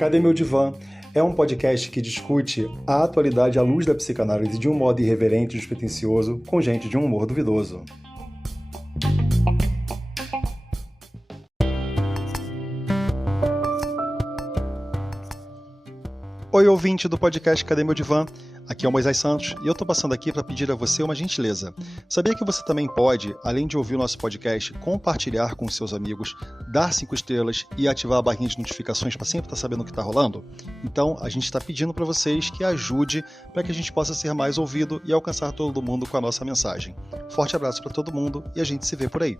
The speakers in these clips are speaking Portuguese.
Cadê Meu Divã? É um podcast que discute a atualidade à luz da psicanálise de um modo irreverente e despretensioso, com gente de um humor duvidoso. Oi, ouvinte do podcast Cadê Meu Divã? Aqui é o Moisés Santos e eu tô passando aqui para pedir a você uma gentileza. Sabia que você também pode, além de ouvir o nosso podcast, compartilhar com seus amigos, dar 5 estrelas e ativar a barrinha de notificações para sempre estar sabendo o que está rolando? Então, a gente está pedindo para vocês que ajude para que a gente possa ser mais ouvido e alcançar todo mundo com a nossa mensagem. Forte abraço para todo mundo e a gente se vê por aí.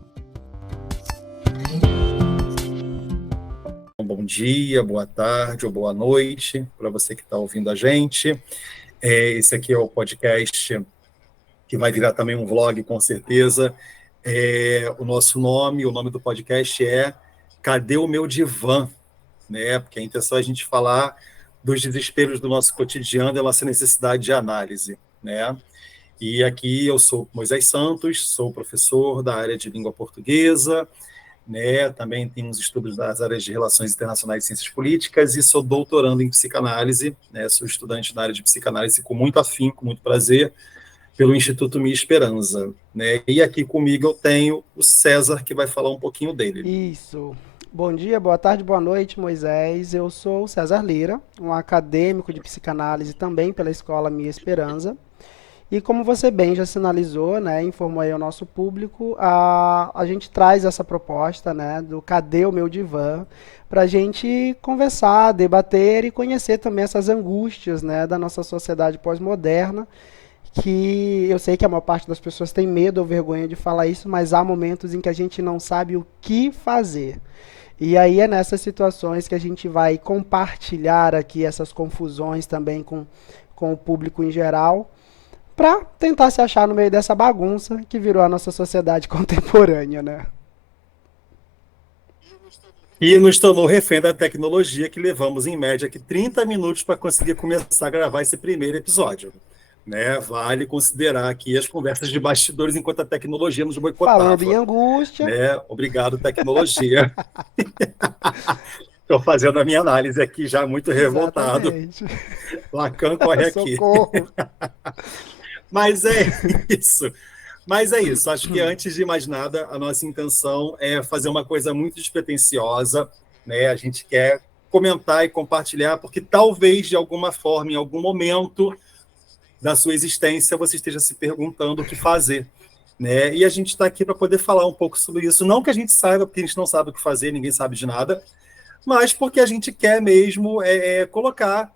Bom dia, boa tarde ou boa noite para você que está ouvindo a gente. Esse aqui é o podcast que vai virar também um vlog, com certeza. O nome do podcast é Cadê o Meu Divã? Né? Porque a intenção é a gente falar dos desesperos do nosso cotidiano e da nossa necessidade de análise. Né? E aqui eu sou Moisés Santos, sou professor da área de língua portuguesa, né? Também tenho uns estudos das áreas de relações internacionais e ciências políticas e sou doutorando em psicanálise, né? Sou estudante da área de psicanálise com muito afinco, com muito prazer, pelo Instituto Minha Esperança, né? E aqui comigo eu tenho o César, que vai falar um pouquinho dele. Isso. Bom dia, boa tarde, boa noite, Moisés. Eu sou o César Lira, um acadêmico de psicanálise também pela Escola Minha Esperança. E como você bem já sinalizou, né, informou aí ao nosso público, a gente traz essa proposta, né, do Cadê o Meu Divã, para a gente conversar, debater e conhecer também essas angústias, né, da nossa sociedade pós-moderna, que eu sei que a maior parte das pessoas tem medo ou vergonha de falar isso, mas há momentos em que a gente não sabe o que fazer. E aí é nessas situações que a gente vai compartilhar aqui essas confusões também com o público em geral, para tentar se achar no meio dessa bagunça que virou a nossa sociedade contemporânea, né? E nos tornou refém da tecnologia, que levamos, em média, aqui 30 minutos para conseguir começar a gravar esse primeiro episódio. Né? Vale considerar aqui as conversas de bastidores enquanto a tecnologia nos boicotava. Falando em angústia. Né? Obrigado, tecnologia. Estou fazendo a minha análise aqui já muito revoltado. Exatamente. Lacan corre aqui. Socorro. Mas é isso. Acho que antes de mais nada, a nossa intenção é fazer uma coisa muito despretensiosa, né? A gente quer comentar e compartilhar, porque talvez, de alguma forma, em algum momento da sua existência, você esteja se perguntando o que fazer. Né? E a gente está aqui para poder falar um pouco sobre isso. Não que a gente saiba, porque a gente não sabe o que fazer, ninguém sabe de nada, mas porque a gente quer mesmo colocar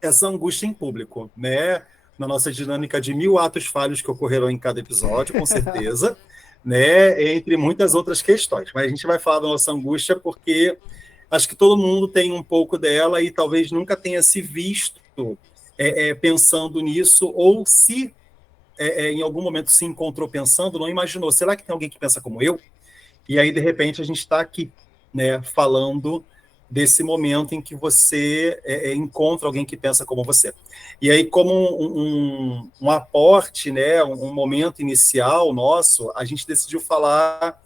essa angústia em público, né? Na nossa dinâmica de 1000 atos falhos que ocorreram em cada episódio, com certeza, né? Entre muitas outras questões. Mas a gente vai falar da nossa angústia porque acho que todo mundo tem um pouco dela e talvez nunca tenha se visto pensando nisso, ou se em algum momento se encontrou pensando, não imaginou, será que tem alguém que pensa como eu? E aí, de repente, a gente está aqui, né, falando desse momento em que você encontra alguém que pensa como você. E aí, como um aporte, né, um momento inicial nosso, a gente decidiu falar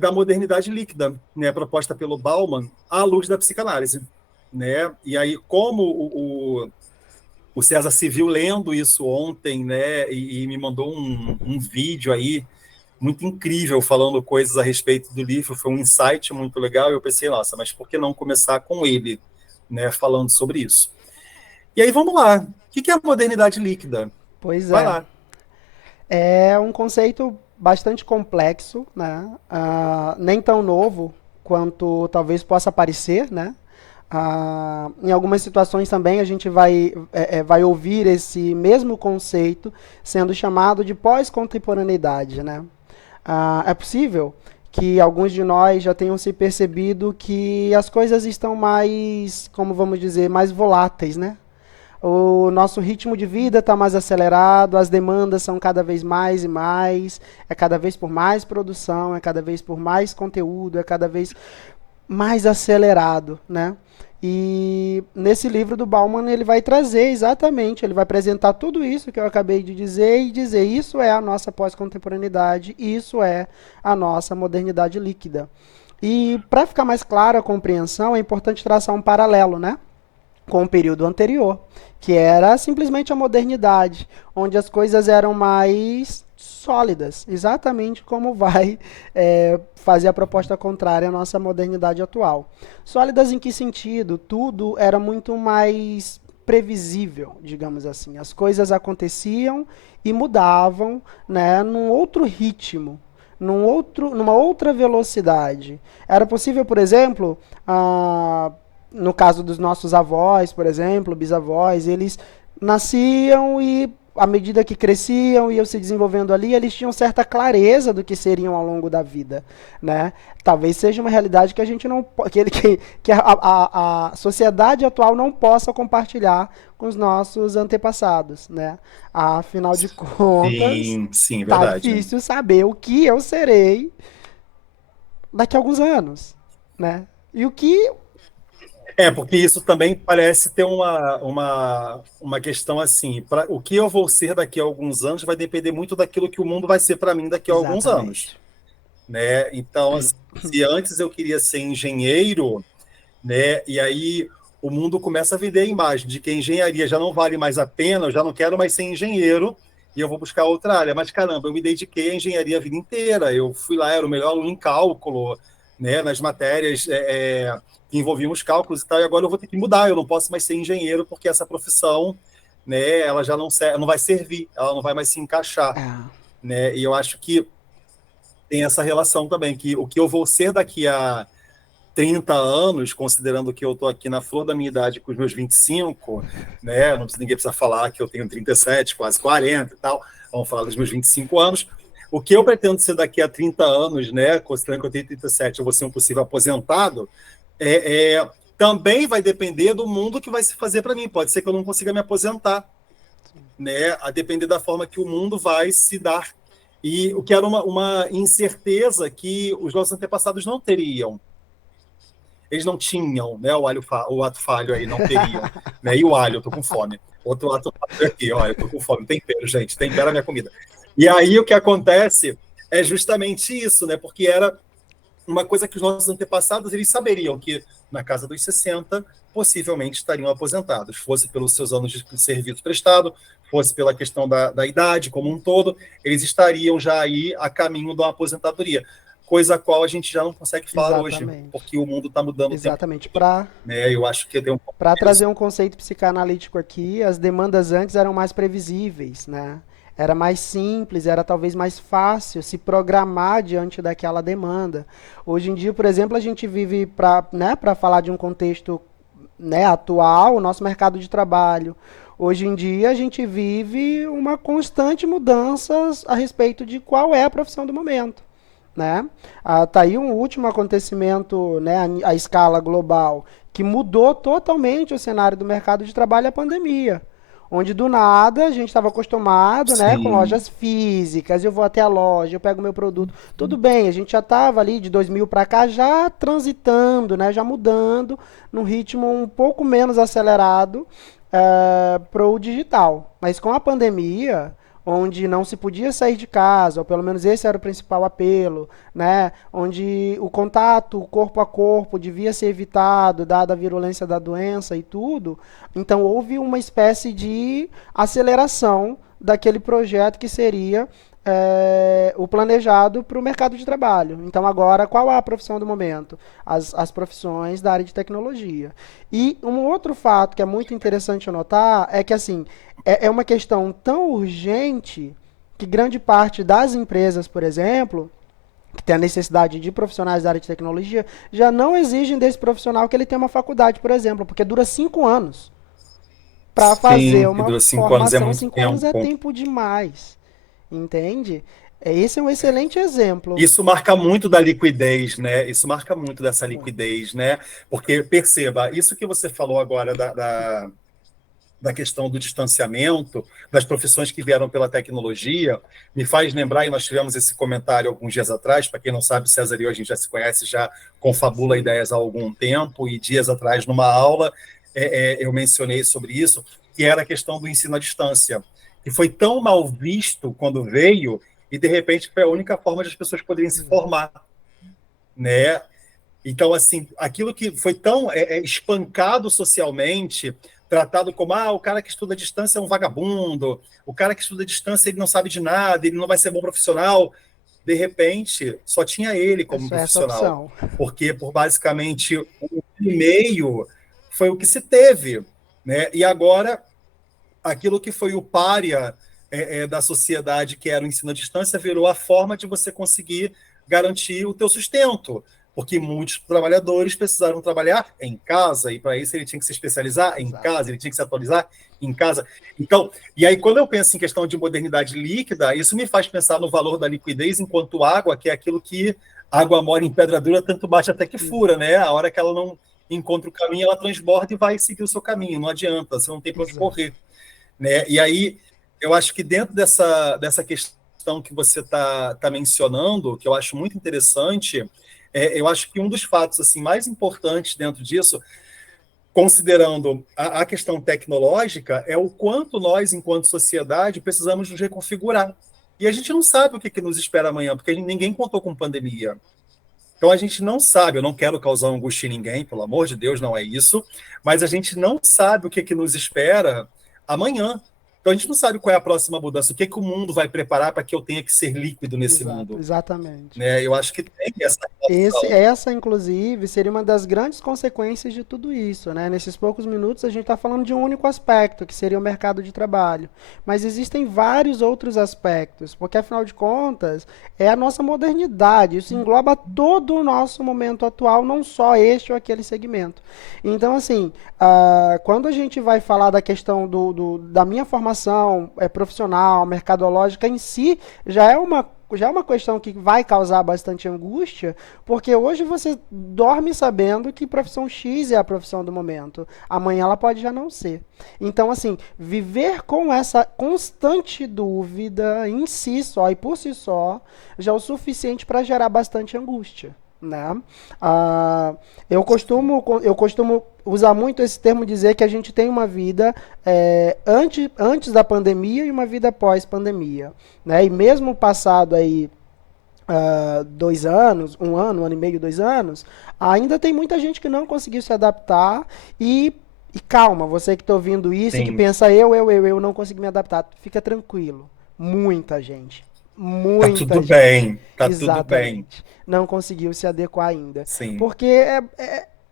da modernidade líquida, né, proposta pelo Bauman à luz da psicanálise. Né? E aí, como o César se viu lendo isso ontem, né, e me mandou um vídeo aí muito incrível, falando coisas a respeito do livro, foi um insight muito legal, e eu pensei, nossa, mas por que não começar com ele, né, falando sobre isso? E aí, vamos lá. O que é a modernidade líquida? Pois Vai é. lá. É um conceito bastante complexo, né? Nem tão novo quanto talvez possa parecer, né? Em algumas situações também a gente vai ouvir esse mesmo conceito sendo chamado de pós-contemporaneidade, né? É possível que alguns de nós já tenham se percebido que as coisas estão mais, como vamos dizer, mais voláteis, né? O nosso ritmo de vida está mais acelerado, as demandas são cada vez mais e mais, é cada vez por mais produção, é cada vez por mais conteúdo, é cada vez mais acelerado, né? E nesse livro do Bauman ele vai trazer exatamente, ele vai apresentar tudo isso que eu acabei de dizer e dizer isso é a nossa pós-contemporaneidade, isso é a nossa modernidade líquida. E para ficar mais clara a compreensão, é importante traçar um paralelo, né, com o período anterior, que era simplesmente a modernidade, onde as coisas eram mais sólidas, exatamente como vai fazer a proposta contrária à nossa modernidade atual. Sólidas em que sentido? Tudo era muito mais previsível, digamos assim. As coisas aconteciam e mudavam, né, num outro ritmo, numa outra velocidade. Era possível, por exemplo, no caso dos nossos avós, por exemplo, bisavós, eles nasciam e, à medida que cresciam e iam se desenvolvendo ali, eles tinham certa clareza do que seriam ao longo da vida, né? Talvez seja uma realidade que a gente não, que a sociedade atual não possa compartilhar com os nossos antepassados, né? Afinal de contas, Sim, tá verdade. difícil saber o que eu serei daqui a alguns anos, né? E o que Porque isso também parece ter uma questão assim, o que eu vou ser daqui a alguns anos vai depender muito daquilo que o mundo vai ser para mim daqui a alguns anos, exatamente. né? Então, assim, se antes eu queria ser engenheiro, né, e aí o mundo começa a vender a imagem de que a engenharia já não vale mais a pena, eu já não quero mais ser engenheiro e eu vou buscar outra área. Mas, caramba, eu me dediquei à engenharia a vida inteira, eu fui lá, era o melhor aluno em cálculo, né, nas matérias que envolviam os cálculos e tal, e agora eu vou ter que mudar, eu não posso mais ser engenheiro porque essa profissão, né, ela já não vai servir, ela não vai mais se encaixar, É. né? E eu acho que tem essa relação também, que o que eu vou ser daqui a 30 anos, considerando que eu estou aqui na flor da minha idade com os meus 25, né? Ninguém precisa falar que eu tenho 37, quase 40 e tal, vamos falar dos meus 25 anos. O que eu pretendo ser daqui a 30 anos, né? Considerando que eu tenho 37, eu vou ser um possível aposentado, também vai depender do mundo que vai se fazer para mim. Pode ser que eu não consiga me aposentar, né? A depender da forma que o mundo vai se dar. E o que era uma incerteza que os nossos antepassados não teriam. Eles não tinham, né? O ato falho aí, não teriam. Né? E o alho, eu tô com fome. Outro ato falho aqui, ó, eu tô com fome. Tempero, gente, tempera a minha comida. E aí o que acontece é justamente isso, né? Porque era uma coisa que os nossos antepassados, eles saberiam que na casa dos 60, possivelmente estariam aposentados, fosse pelos seus anos de serviço prestado, fosse pela questão da idade como um todo, eles estariam já aí a caminho da aposentadoria, coisa a qual a gente já não consegue falar hoje, Exatamente. porque o mundo está mudando o tempo Exatamente. todo, né? Eu acho que tem um pouco Para disso. trazer um conceito psicanalítico aqui, as demandas antes eram mais previsíveis, né? Era mais simples, era talvez mais fácil se programar diante daquela demanda. Hoje em dia, por exemplo, a gente vive para falar de um contexto, né, atual, o nosso mercado de trabalho. Hoje em dia a gente vive uma constante mudança a respeito de qual é a profissão do momento, né? Tá aí um último acontecimento, né, a escala global, que mudou totalmente o cenário do mercado de trabalho, a pandemia, onde do nada a gente estava acostumado, né, com Sim. lojas físicas, eu vou até a loja, eu pego meu produto, tudo bem, a gente já estava ali de 2000 para cá já transitando, né, já mudando num ritmo um pouco menos acelerado para o digital, mas com a pandemia, onde não se podia sair de casa, ou pelo menos esse era o principal apelo, né? Onde o contato corpo a corpo devia ser evitado, dada a virulência da doença e tudo. Então houve uma espécie de aceleração daquele projeto que seria o planejado para o mercado de trabalho. Então agora, qual é a profissão do momento? As profissões da área de tecnologia. E um outro fato que é muito interessante notar é que assim, é uma questão tão urgente que grande parte das empresas, por exemplo, que tem a necessidade de profissionais da área de tecnologia, já não exigem desse profissional que ele tenha uma faculdade, por exemplo, porque dura 5 anos para fazer Sim, e uma dura 5 anos é formação. muito 5 anos é tempo. tempo demais, entende? Esse é um excelente exemplo. Isso marca muito da liquidez, né? Isso marca muito dessa liquidez, né? Porque, perceba, isso que você falou agora da questão do distanciamento, das profissões que vieram pela tecnologia, me faz lembrar, e nós tivemos esse comentário alguns dias atrás, para quem não sabe, César e eu, a gente já se conhece, já confabula Sim. ideias há algum tempo, e dias atrás, numa aula, eu mencionei sobre isso, que era a questão do ensino à distância, que foi tão mal visto quando veio, e de repente foi a única forma de as pessoas poderem se Exato. formar, né? Então, assim, aquilo que foi tão espancado socialmente, tratado como, o cara que estuda à distância é um vagabundo, o cara que estuda à distância ele não sabe de nada, ele não vai ser bom profissional. De repente, só tinha ele como Essa profissional, opção. porque por basicamente um e-mail foi o que se teve, né? E agora, aquilo que foi o pária da sociedade, que era o ensino à distância, virou a forma de você conseguir garantir o teu sustento, porque muitos trabalhadores precisaram trabalhar em casa, e para isso ele tinha que se especializar em casa, ele tinha que se atualizar em casa. Então, e aí quando eu penso em questão de modernidade líquida, isso me faz pensar no valor da liquidez enquanto água, que é aquilo que água mora em pedra dura, tanto bate até que fura, né? A hora que ela não encontra o caminho, ela transborda e vai seguir o seu caminho, não adianta, você não tem para onde correr. Né? E aí, eu acho que dentro dessa questão que você está mencionando, que eu acho muito interessante, eu acho que um dos fatos assim, mais importantes dentro disso, considerando a questão tecnológica, é o quanto nós, enquanto sociedade, precisamos nos reconfigurar. E a gente não sabe o que nos espera amanhã, porque ninguém contou com pandemia. Então, a gente não sabe, eu não quero causar angústia em ninguém, pelo amor de Deus, não é isso, mas a gente não sabe o que nos espera amanhã. Então, a gente não sabe qual é a próxima mudança, o que o mundo vai preparar para que eu tenha que ser líquido nesse mundo. Exatamente. Né? Eu acho que tem essa relação. Essa, inclusive, seria uma das grandes consequências de tudo isso, né? Nesses poucos minutos, a gente está falando de um único aspecto, que seria o mercado de trabalho. Mas existem vários outros aspectos, porque, afinal de contas, é a nossa modernidade. Isso engloba todo o nosso momento atual, não só este ou aquele segmento. Então, assim, quando a gente vai falar da questão da minha formação profissional, mercadológica em si, já é uma questão que vai causar bastante angústia, porque hoje você dorme sabendo que profissão X é a profissão do momento. Amanhã ela pode já não ser. Então, assim, viver com essa constante dúvida em si só e por si só já é o suficiente para gerar bastante angústia. Né? Eu costumo usar muito esse termo, dizer que a gente tem uma vida antes da pandemia e uma vida pós-pandemia. Né? E mesmo passado aí 2 anos, 1 ano, 1 ano e meio, 2 anos, ainda tem muita gente que não conseguiu se adaptar e calma, você que está ouvindo isso e que pensa eu não consegui me adaptar, fica tranquilo. Muita gente. Tá tudo bem, tá tudo bem. Não conseguiu se adequar ainda. Sim. Porque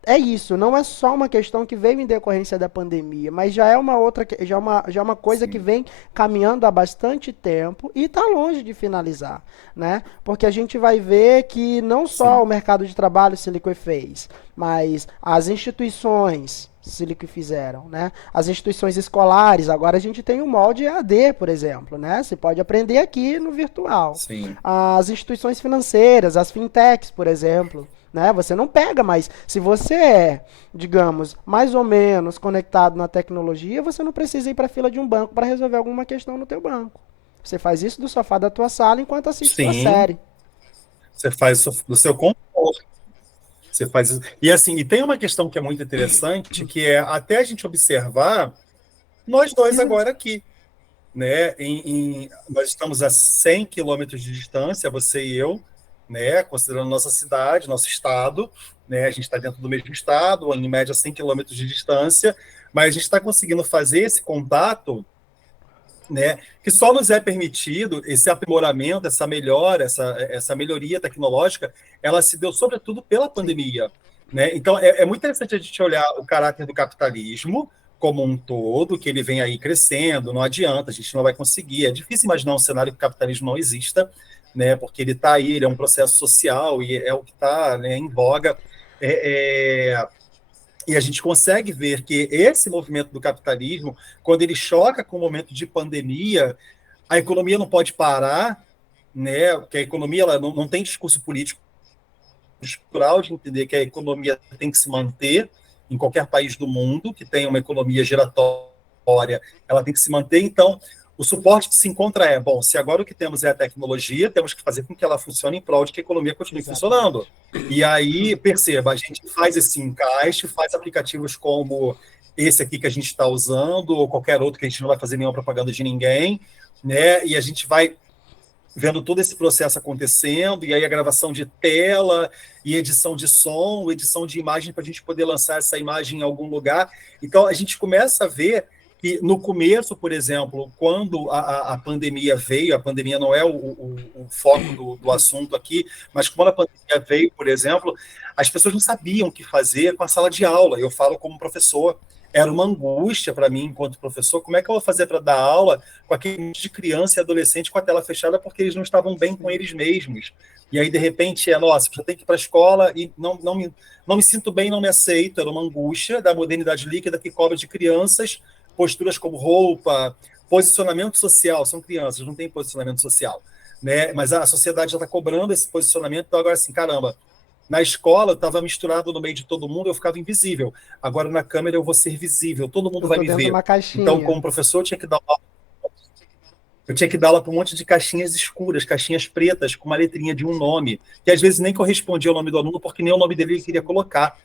é isso, não é só uma questão que veio em decorrência da pandemia, mas já é uma outra, já é uma coisa Sim. que vem caminhando há bastante tempo e está longe de finalizar, né? Porque a gente vai ver que não só Sim. o mercado de trabalho se liquefez, mas as instituições se liquefizeram, né? As instituições escolares, agora a gente tem o molde EAD, por exemplo, né? Você pode aprender aqui no virtual. Sim. As instituições financeiras, as fintechs, por exemplo, né? Você não pega mais. Se você é, digamos, mais ou menos conectado na tecnologia, você não precisa ir para a fila de um banco para resolver alguma questão no teu banco. Você faz isso do sofá da tua sala enquanto assiste sua série. Você faz do seu conforto. Você faz isso. E assim, e tem uma questão que é muito interessante, que é até a gente observar nós dois agora aqui, né? Nós estamos a 100 quilômetros de distância, você e eu, né? Considerando nossa cidade, nosso estado, né? A gente está dentro do mesmo estado, em média 100 quilômetros de distância, mas a gente está conseguindo fazer esse contato, né, que só nos é permitido, esse aprimoramento, essa melhora, essa melhoria tecnológica, ela se deu sobretudo pela pandemia. Né? Então, é muito interessante a gente olhar o caráter do capitalismo como um todo, que ele vem aí crescendo, não adianta, a gente não vai conseguir. É difícil imaginar um cenário que o capitalismo não exista, né, porque ele está aí, ele é um processo social e é o que está, né, em voga. E a gente consegue ver que esse movimento do capitalismo, quando ele choca com o momento de pandemia, a economia não pode parar, né? Porque a economia ela não tem discurso político estrutural de entender que a economia tem que se manter em qualquer país do mundo que tenha uma economia giratória, ela tem que se manter. Então, o suporte que se encontra bom, se agora o que temos é a tecnologia, temos que fazer com que ela funcione em prol de que a economia continue funcionando. E aí, perceba, a gente faz esse encaixe, faz aplicativos como esse aqui que a gente está usando, ou qualquer outro que a gente não vai fazer nenhuma propaganda de ninguém, né? E a gente vai vendo todo esse processo acontecendo, e aí a gravação de tela, e edição de som, edição de imagem, para a gente poder lançar essa imagem em algum lugar. Então, a gente começa a ver que, no começo, por exemplo, quando a pandemia veio, a pandemia não é o foco do assunto aqui, mas quando a pandemia veio, por exemplo, as pessoas não sabiam o que fazer com a sala de aula. Eu falo como professor, era uma angústia para mim, enquanto professor, como é que eu vou fazer para dar aula com aquele monte de criança e adolescente com a tela fechada porque eles não estavam bem com eles mesmos. E aí, de repente, nossa, eu tenho que ir para a escola e não me sinto bem, não me aceito. Era uma angústia da modernidade líquida que cobra de crianças posturas como roupa, posicionamento social. São crianças, não tem posicionamento social, né? Mas a sociedade já está cobrando esse posicionamento. Então, agora, assim, caramba, na escola eu estava misturado no meio de todo mundo, eu ficava invisível. Agora, na câmera, eu vou ser visível, todo mundo vai me ver. Então, como professor, eu tinha que dar aula para um monte de caixinhas escuras, caixinhas pretas, com uma letrinha de um nome, que às vezes nem correspondia ao nome do aluno, porque nem o nome dele ele queria colocar,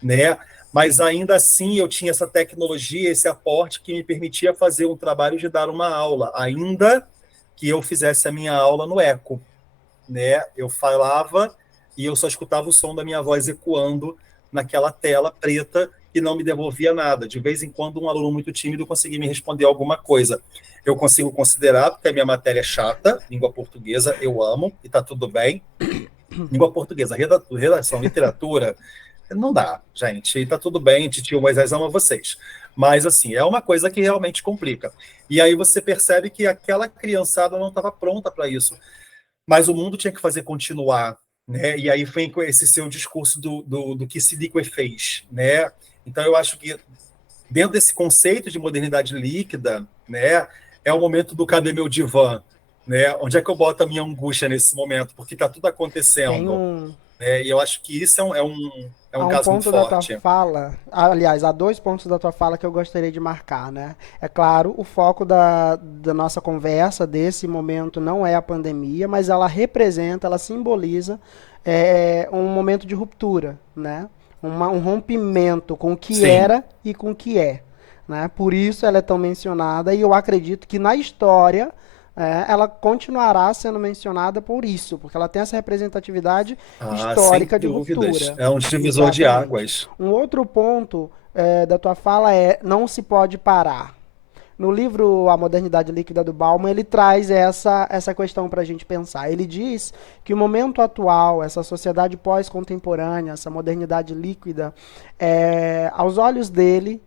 né? Mas ainda assim eu tinha essa tecnologia, esse aporte que me permitia fazer um trabalho de dar uma aula, ainda que eu fizesse a minha aula no eco, né? Eu falava e eu só escutava o som da minha voz ecoando naquela tela preta que não me devolvia nada. De vez em quando, um aluno muito tímido conseguia me responder alguma coisa. Eu consigo considerar, porque a minha matéria é chata, língua portuguesa, eu amo, e está tudo bem. Língua portuguesa, redação, literatura, não dá, gente, e está tudo bem, Titio Moisés ama vocês. Mas, assim, é uma coisa que realmente complica. E aí você percebe que aquela criançada não estava pronta para isso. Mas o mundo tinha que fazer continuar, né? E aí vem com esse seu discurso do que Silicue fez, né? Então, eu acho que dentro desse conceito de modernidade líquida, né, é o momento do cadê meu divã, né? Onde é que eu boto a minha angústia nesse momento? Porque está tudo acontecendo. E eu acho que isso é um caso muito forte. Da tua fala, aliás, há 2 pontos da tua fala que eu gostaria de marcar, né? É claro, o foco da nossa conversa, desse momento, não é a pandemia, mas ela representa, ela simboliza um momento de ruptura, né? Um rompimento com o que Sim. era e com o que é, né? Por isso ela é tão mencionada e eu acredito que na história ela continuará sendo mencionada por isso, porque ela tem essa representatividade histórica de ruptura. É um divisor de águas. Um outro ponto da tua fala não se pode parar. No livro A Modernidade Líquida do Bauman, ele traz essa questão para a gente pensar. Ele diz que o momento atual, essa sociedade pós-contemporânea, essa modernidade líquida, aos olhos dele,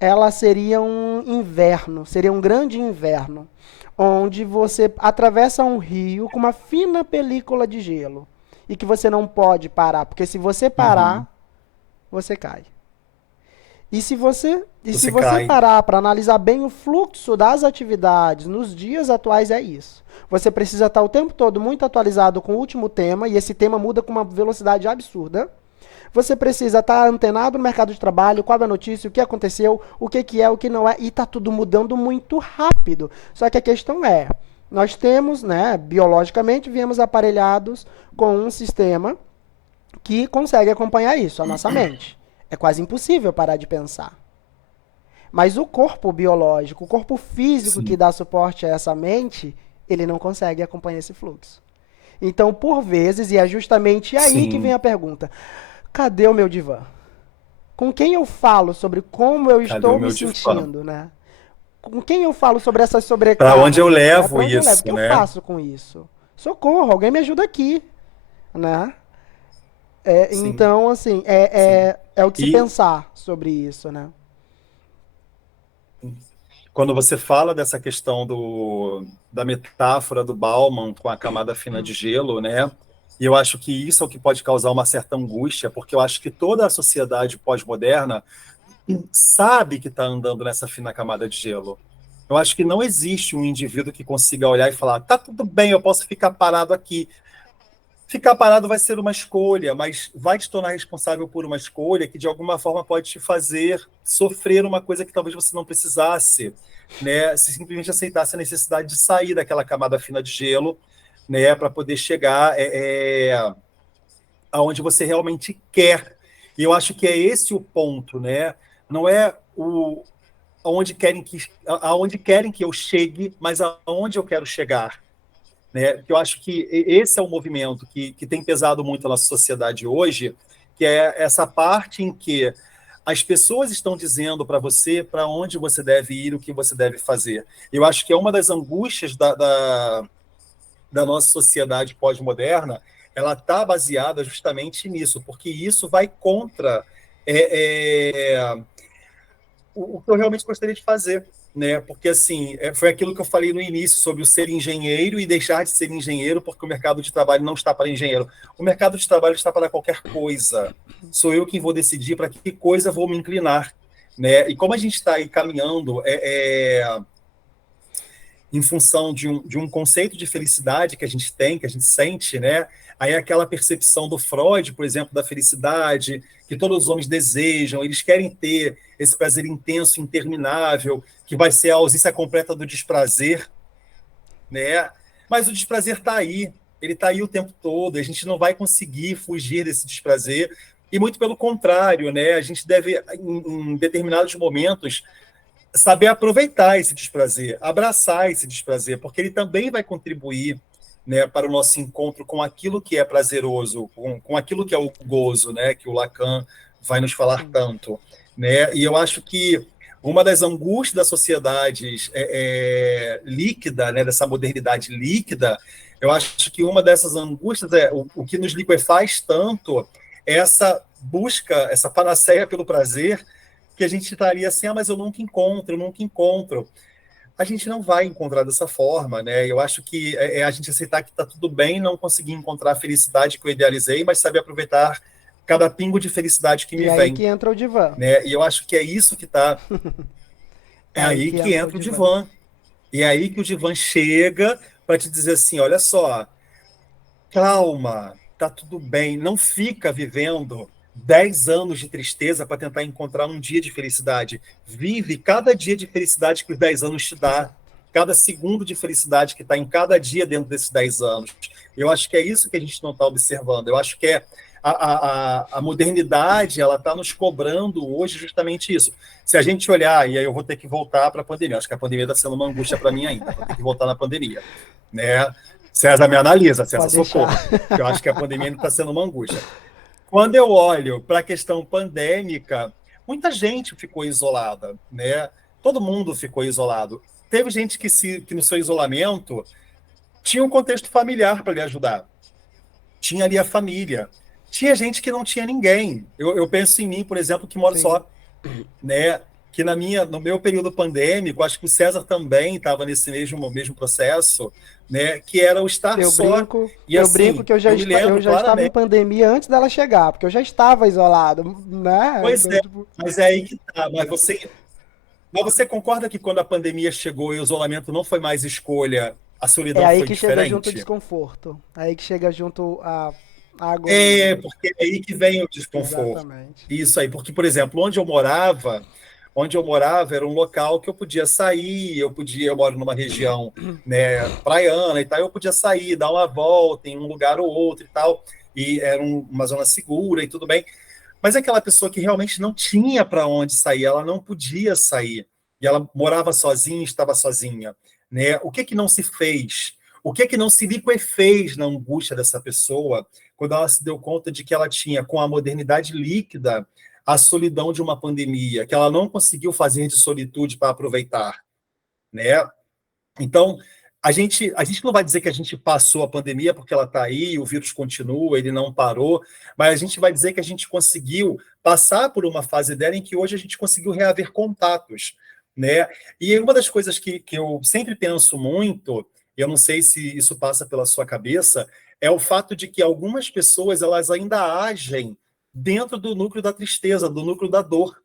ela seria um inverno, seria um grande inverno, onde você atravessa um rio com uma fina película de gelo e que você não pode parar, porque se você parar, você cai. E se você parar para analisar bem o fluxo das atividades nos dias atuais, é isso. Você precisa estar o tempo todo muito atualizado com o último tema, e esse tema muda com uma velocidade absurda. Você precisa estar antenado no mercado de trabalho, qual é a notícia, o que aconteceu, o que é, o que não é, e está tudo mudando muito rápido. Só que a questão nós temos, né, biologicamente, viemos aparelhados com um sistema que consegue acompanhar isso, a nossa mente. É quase impossível parar de pensar. Mas o corpo biológico, o corpo físico Sim. que dá suporte a essa mente, ele não consegue acompanhar esse fluxo. Então, por vezes, e é justamente aí Sim. que vem a pergunta, cadê o meu divã? Com quem eu falo sobre como eu estou me sentindo, né? Com quem eu falo sobre essa sobrecarga? Para onde eu levo isso, O que eu faço com isso? Socorro, alguém me ajuda aqui, né? Então, assim, é o que se pensar sobre isso, né? Quando você fala dessa questão da metáfora do Bauman com a camada fina de gelo, né? E eu acho que isso é o que pode causar uma certa angústia, porque eu acho que toda a sociedade pós-moderna sabe que está andando nessa fina camada de gelo. Eu acho que não existe um indivíduo que consiga olhar e falar, tá tudo bem, eu posso ficar parado aqui. Ficar parado vai ser uma escolha, mas vai te tornar responsável por uma escolha que, de alguma forma, pode te fazer sofrer uma coisa que talvez você não precisasse, né? Se simplesmente aceitasse a necessidade de sair daquela camada fina de gelo, né? Para poder chegar aonde você realmente quer. E eu acho que é esse o ponto, né? Não é aonde querem que eu chegue, mas aonde eu quero chegar. né? Porque eu acho que esse é um movimento que tem pesado muito na nossa sociedade hoje, que é essa parte em que as pessoas estão dizendo para você para onde você deve ir, o que você deve fazer. Eu acho que é uma das angústias da nossa sociedade pós-moderna, ela está baseada justamente nisso, porque isso vai contra o que eu realmente gostaria de fazer, né? Porque assim, foi aquilo que eu falei no início sobre o ser engenheiro e deixar de ser engenheiro, porque o mercado de trabalho não está para engenheiro. O mercado de trabalho está para qualquer coisa. Sou eu quem vou decidir para que coisa vou me inclinar, né? E como a gente está aí caminhando em função de um conceito de felicidade que a gente tem, que a gente sente, né? Aí aquela percepção do Freud, por exemplo, da felicidade, que todos os homens desejam, eles querem ter esse prazer intenso, interminável, que vai ser a ausência completa do desprazer, né? Mas o desprazer está aí, ele está aí o tempo todo, a gente não vai conseguir fugir desse desprazer, e muito pelo contrário, né? A gente deve, em determinados momentos, saber aproveitar esse desprazer, abraçar esse desprazer, porque ele também vai contribuir, né, para o nosso encontro com aquilo que é prazeroso, com aquilo que é o gozo, né, que o Lacan vai nos falar tanto, né? E eu acho que uma das angústias das sociedades líquida, né, dessa modernidade líquida, eu acho que uma dessas angústias é o que nos liquefaz tanto é essa busca, essa panaceia pelo prazer, que a gente estaria assim, mas eu nunca encontro, eu nunca encontro. A gente não vai encontrar dessa forma, né? Eu acho que é a gente aceitar que está tudo bem, não conseguir encontrar a felicidade que eu idealizei, mas saber aproveitar cada pingo de felicidade que me E aí vem, que entra o divã. né? E eu acho que é isso que está... É Aí aí que que entra o entra o divã. divã. E é aí que o divã chega para te dizer assim, olha só, calma, tá tudo bem, não fica vivendo 10 anos de tristeza para tentar encontrar um dia de felicidade. Vive cada dia de felicidade que os 10 anos te dá, cada segundo de felicidade que está em cada dia dentro desses 10 anos. Eu acho que é isso que a gente não está observando. Eu acho que a modernidade, ela está nos cobrando hoje justamente isso. Se a gente olhar, e aí eu vou ter que voltar para a pandemia, acho que a pandemia está sendo uma angústia para mim ainda, vou ter que voltar na pandemia, né? César me analisa, César, Pode deixar. socorro. Eu acho que a pandemia ainda está sendo uma angústia. Quando eu olho para a questão pandêmica, muita gente ficou isolada, né? Todo mundo ficou isolado. Teve gente que no seu isolamento tinha um contexto familiar para lhe ajudar. Tinha ali a família. Tinha gente que não tinha ninguém. Eu penso em mim, por exemplo, que moro Sim. só, né? Que no meu período pandêmico, acho que o César também estava nesse mesmo processo, né? Que era o estar Eu só. brinco, E eu brinco assim, que eu me eu lembro já estava em claramente. pandemia antes dela chegar, porque eu já estava isolado, né? Pois Então, é, tipo, mas é aí que tá. Mas você concorda que quando a pandemia chegou e o isolamento não foi mais escolha, a é solidão aí foi que chega junto o diferente? desconforto. Aí que chega junto a agonia. É, porque é aí que vem o desconforto. Exatamente. Isso aí, porque, por exemplo, onde eu morava era um local que eu podia sair, eu moro numa região, né, praiana e tal, eu podia sair, dar uma volta em um lugar ou outro e tal, e era uma zona segura e tudo bem. Mas é aquela pessoa que realmente não tinha para onde sair, ela não podia sair. E ela morava sozinha, estava sozinha, né? O que que não se fez? O que que não se liquefez na angústia dessa pessoa quando ela se deu conta de que ela tinha, com a modernidade líquida, a solidão de uma pandemia, que ela não conseguiu fazer de solitude para aproveitar, né? Então, a gente não vai dizer que a gente passou a pandemia porque ela está aí, o vírus continua, ele não parou, mas a gente vai dizer que a gente conseguiu passar por uma fase dela em que hoje a gente conseguiu reaver contatos, né? E uma das coisas que eu sempre penso muito, eu não sei se isso passa pela sua cabeça, é o fato de que algumas pessoas elas ainda agem dentro do núcleo da tristeza, do núcleo da dor,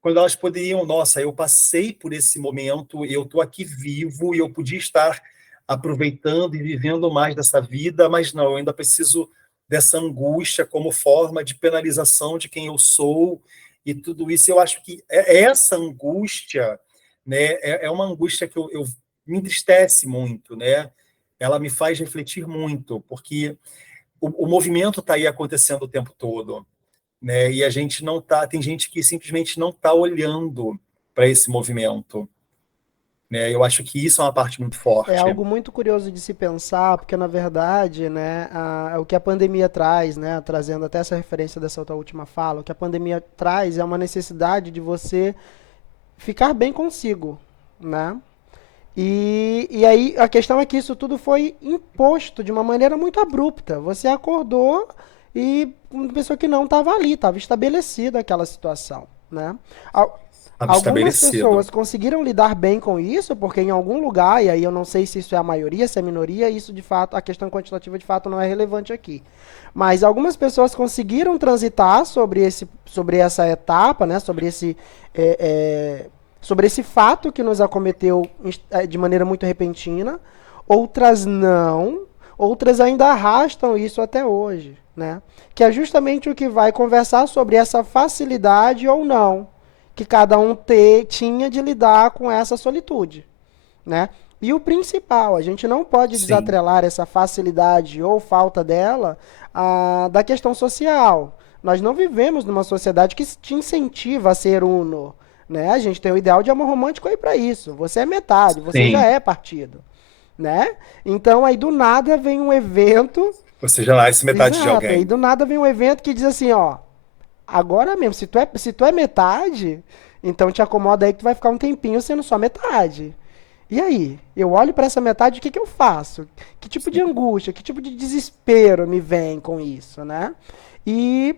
quando elas poderiam, nossa, eu passei por esse momento, eu estou aqui vivo e eu podia estar aproveitando e vivendo mais dessa vida, mas não, eu ainda preciso dessa angústia como forma de penalização de quem eu sou e tudo isso. Eu acho que essa angústia, né, é uma angústia que me entristece muito, né? Ela me faz refletir muito, porque o movimento está aí acontecendo o tempo todo, né? E a gente não tá, tem gente que simplesmente não está olhando para esse movimento. né? Eu acho que isso é uma parte muito É forte. algo muito curioso de se pensar, porque na verdade, né, o que a pandemia traz, né, trazendo até essa referência dessa outra última fala, o que a pandemia traz é uma necessidade de você ficar bem consigo, né? E aí a questão é que isso tudo foi imposto de uma maneira muito abrupta. Você acordou e uma pessoa que não estava ali, estava estabelecida aquela situação, né? Al- Estava Algumas estabelecido. pessoas conseguiram lidar bem com isso, porque em algum lugar, e aí eu não sei se isso é a maioria, se é a minoria, isso de fato, a questão quantitativa de fato não é relevante aqui. Mas algumas pessoas conseguiram transitar sobre essa etapa, né, é, é, sobre esse fato que nos acometeu de maneira muito repentina, outras não, outras ainda arrastam isso até hoje, né? Que é justamente o que vai conversar sobre essa facilidade ou não que cada um tinha de lidar com essa solitude, né? E o principal, a gente não pode Sim, desatrelar essa facilidade ou falta dela da questão social. Nós não vivemos numa sociedade que te incentiva a ser uno, né? A gente tem o ideal de amor romântico aí para isso. Você é metade, você já sim. é partido, né? Então aí do nada vem um evento, Ou seja, lá, essa metade de exato, aí alguém. do nada vem um evento que diz assim, ó, agora mesmo, se tu é metade, então te acomoda aí que tu vai ficar um tempinho sendo só metade. E aí? Eu olho para essa metade, o que que eu faço? Que tipo de angústia, que tipo de desespero me vem com isso, né? E,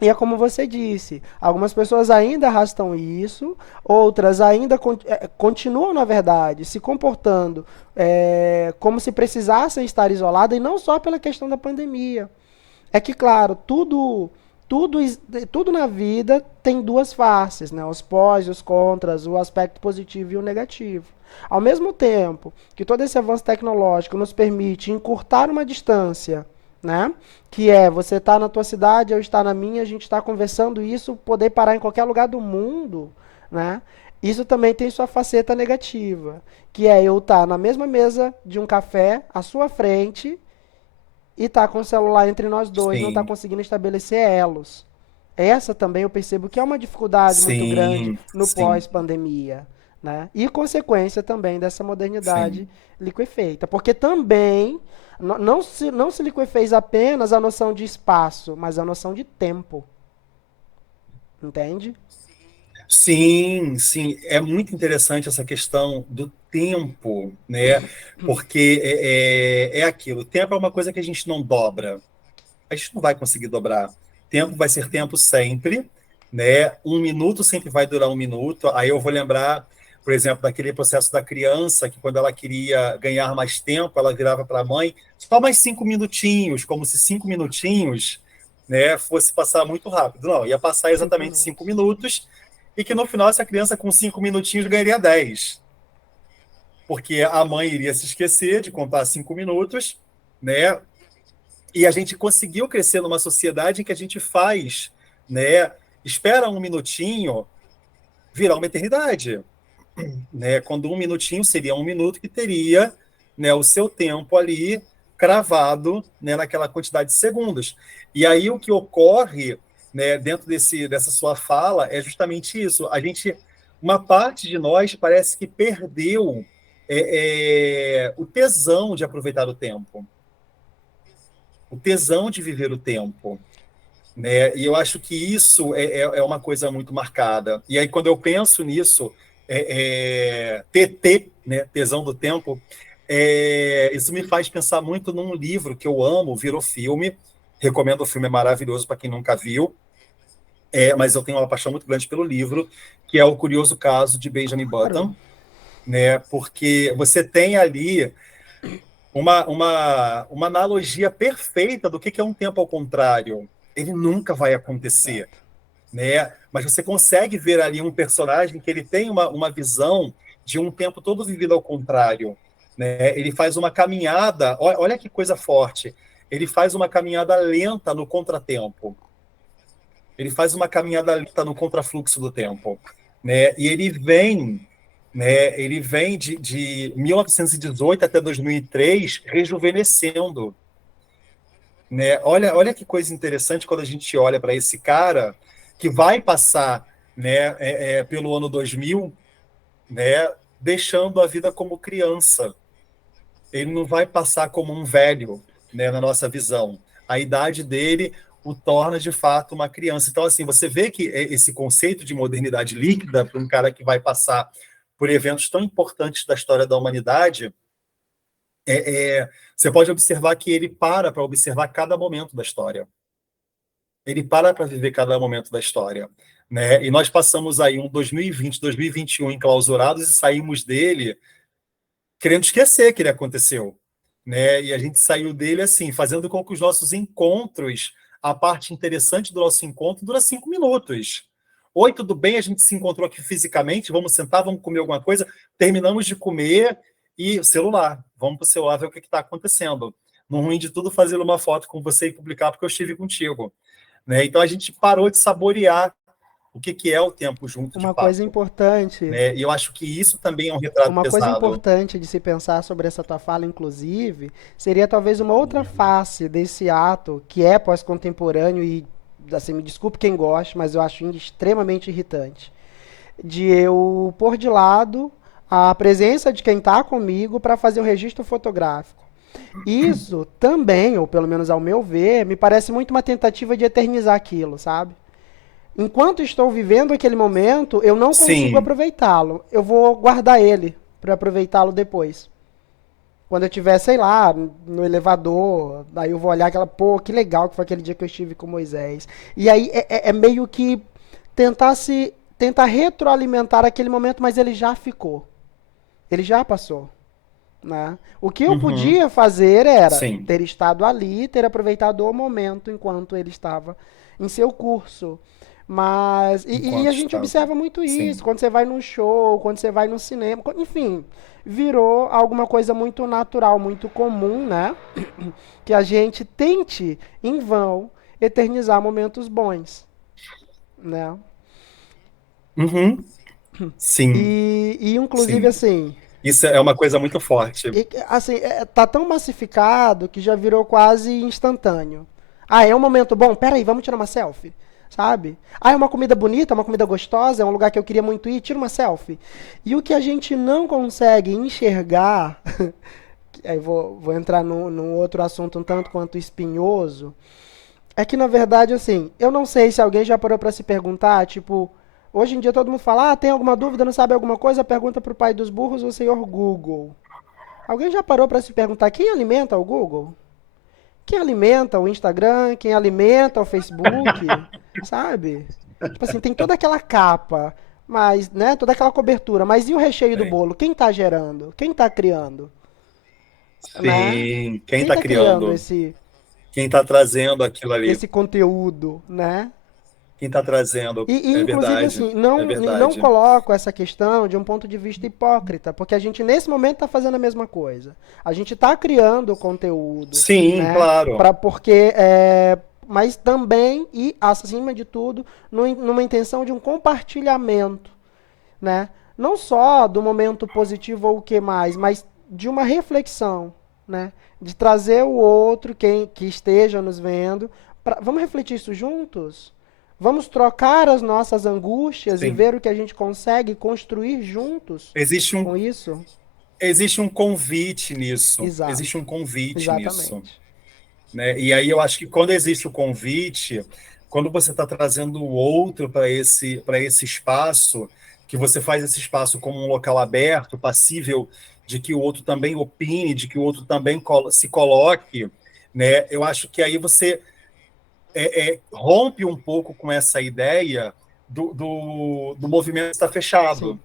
e é como você disse, algumas pessoas ainda arrastam isso, outras ainda continuam, na verdade, se comportando como se precisassem estar isoladas, e não só pela questão da pandemia. É que, claro, tudo, tudo na vida tem duas faces, né? Os pós e os contras, o aspecto positivo e o negativo. Ao mesmo tempo que todo esse avanço tecnológico nos permite encurtar uma distância, né? Que é você estar na tua cidade, eu estar na minha, a gente está conversando isso, poder parar em qualquer lugar do mundo, né? Isso também tem sua faceta negativa, que é eu estar na mesma mesa de um café, à sua frente, e tá com o celular entre nós dois, não tá Sim, conseguindo estabelecer elos. Essa também eu percebo que é uma dificuldade muito grande sim, no sim, pós-pandemia, né? E consequência também dessa modernidade sim. liquefeita, porque também não se liquefez apenas a noção de espaço, mas a noção de tempo, entende? Sim, sim, é muito interessante essa questão do tempo, né? Porque é aquilo, o tempo é uma coisa que a gente não dobra, a gente não vai conseguir dobrar. Tempo vai ser tempo sempre, né? Um minuto sempre vai durar um minuto. Aí eu vou lembrar, por exemplo, daquele processo da criança que quando ela queria ganhar mais tempo, ela virava para a mãe, só mais 5 minutinhos, como se 5 minutinhos, né, fosse passar muito rápido. Não, ia passar Cinco exatamente cinco minutos. minutos e que no final essa criança com 5 minutinhos ganharia 10, porque a mãe iria se esquecer de contar 5 minutos, né? E a gente conseguiu crescer numa sociedade em que a gente faz, né? Espera um minutinho virar uma eternidade, né? Quando um minutinho seria um minuto que teria, né, o seu tempo ali cravado, né, naquela quantidade de segundos. E aí o que ocorre, né, dentro dessa sua fala é justamente isso. Uma parte de nós parece que perdeu o tesão de aproveitar o tesão de viver o tempo, né? E eu acho que isso é uma coisa muito marcada. E aí, quando eu penso nisso, TT, né, tesão do tempo, isso me faz pensar muito num livro que eu amo, virou filme. Recomendo, o filme, é maravilhoso para quem nunca viu. Mas eu tenho uma paixão muito grande pelo livro, que é O Curioso Caso de Benjamin Claro. Button, né? Porque você tem ali uma analogia perfeita do que é um tempo ao contrário. Ele nunca vai acontecer, Exato. né? Mas você consegue ver ali um personagem que ele tem uma visão de um tempo todo vivido ao contrário, né? Ele faz uma caminhada, olha que coisa forte. Ele faz uma caminhada lenta no contratempo. Ele faz uma caminhada lenta no contrafluxo do tempo, né? E ele vem, né? Ele vem de 1918 até 2003 rejuvenescendo, né? Olha que coisa interessante quando a gente olha para esse cara que vai passar, né, pelo ano 2000, né? deixando a vida como criança. Ele não vai passar como um velho, né, na nossa visão. A idade dele o torna, de fato, uma criança. Então, assim, você vê que esse conceito de modernidade líquida, para um cara que vai passar por eventos tão importantes da história da humanidade, você pode observar que ele para observar cada momento da história. Ele para viver cada momento da história. Né? E nós passamos aí um 2020, 2021 enclausurados e saímos dele querendo esquecer que ele aconteceu. Né? E a gente saiu dele assim, fazendo com que os nossos encontros, a parte interessante do nosso encontro, dura 5 minutos. Oi, tudo bem? A gente se encontrou aqui fisicamente, vamos sentar, vamos comer alguma coisa. Terminamos de comer e celular. Vamos para o celular ver o que está acontecendo. No ruim de tudo, fazer uma foto com você e publicar porque eu estive contigo. Né? Então a gente parou de saborear o que é o tempo junto de Uma fato. coisa importante, Né? E eu acho que isso também é um retrato uma coisa pesado. importante de se pensar sobre essa tua fala, inclusive, seria talvez uma outra face desse ato que é pós-contemporâneo e, assim, me desculpe quem gosta, mas eu acho extremamente irritante. De eu pôr de lado a presença de quem está comigo para fazer um registro fotográfico. Isso também, ou pelo menos ao meu ver, me parece muito uma tentativa de eternizar aquilo, sabe? Enquanto estou vivendo aquele momento, eu não consigo Sim. aproveitá-lo. Eu vou guardar ele para aproveitá-lo depois. Quando eu estiver, sei lá, no elevador, aí eu vou olhar aquela, pô, que legal que foi aquele dia que eu estive com Moisés. E aí é meio que tentar retroalimentar aquele momento, mas ele já ficou. Ele já passou. Né? O que eu podia fazer era Sim. ter estado ali, ter aproveitado o momento enquanto ele estava em seu curso. Mas. E a gente estava. observa muito isso. Sim. Quando você vai num show, quando você vai no cinema, enfim, virou alguma coisa muito natural, muito comum, né? Que a gente tente, em vão, eternizar momentos bons. Né? Uhum. Sim. E inclusive, Sim. assim, Isso é uma coisa muito forte. assim, tá tão massificado que já virou quase instantâneo. Ah, é um momento bom? Peraí, vamos tirar uma selfie. Sabe? Ah, é uma comida bonita, uma comida gostosa, é um lugar que eu queria muito ir, tira uma selfie. E o que a gente não consegue enxergar, aí vou entrar num outro assunto um tanto quanto espinhoso, é que na verdade, assim, eu não sei se alguém já parou pra se perguntar, tipo, hoje em dia todo mundo fala, ah, tem alguma dúvida, não sabe alguma coisa, pergunta pro pai dos burros, o senhor Google. Alguém já parou para se perguntar quem alimenta o Google? Quem alimenta o Instagram? Quem alimenta o Facebook? Sabe? Tipo assim, tem toda aquela capa, mas, né, toda aquela cobertura, mas e o recheio do Sim. bolo? Quem tá gerando? Quem tá criando? Né? Sim. Quem Quem está tá criando criando? Quem está trazendo aquilo ali? esse conteúdo, né? Quem está trazendo? E, É inclusive, verdade. assim, É não verdade. coloco essa questão de um ponto de vista hipócrita, porque a gente, nesse momento, está fazendo a mesma coisa. A gente está criando conteúdo, Sim, né? claro. Porque, mas também, e acima de tudo, numa intenção de um compartilhamento, né? Não só do momento positivo ou o que mais, mas de uma reflexão, né? De trazer o outro, quem que esteja nos vendo, vamos refletir isso juntos? Vamos trocar as nossas angústias e Sim. ver o que a gente consegue construir juntos Existe com um, isso? existe um convite nisso. Existe Exato. um convite nisso. Exatamente. Né? E aí eu acho que quando existe o convite, quando você está trazendo o outro para esse espaço, que você faz esse espaço como um local aberto, passível de que o outro também opine, de que o outro também se coloque, né? Eu acho que aí você rompe um pouco com essa ideia do movimento estar Sim. fechado,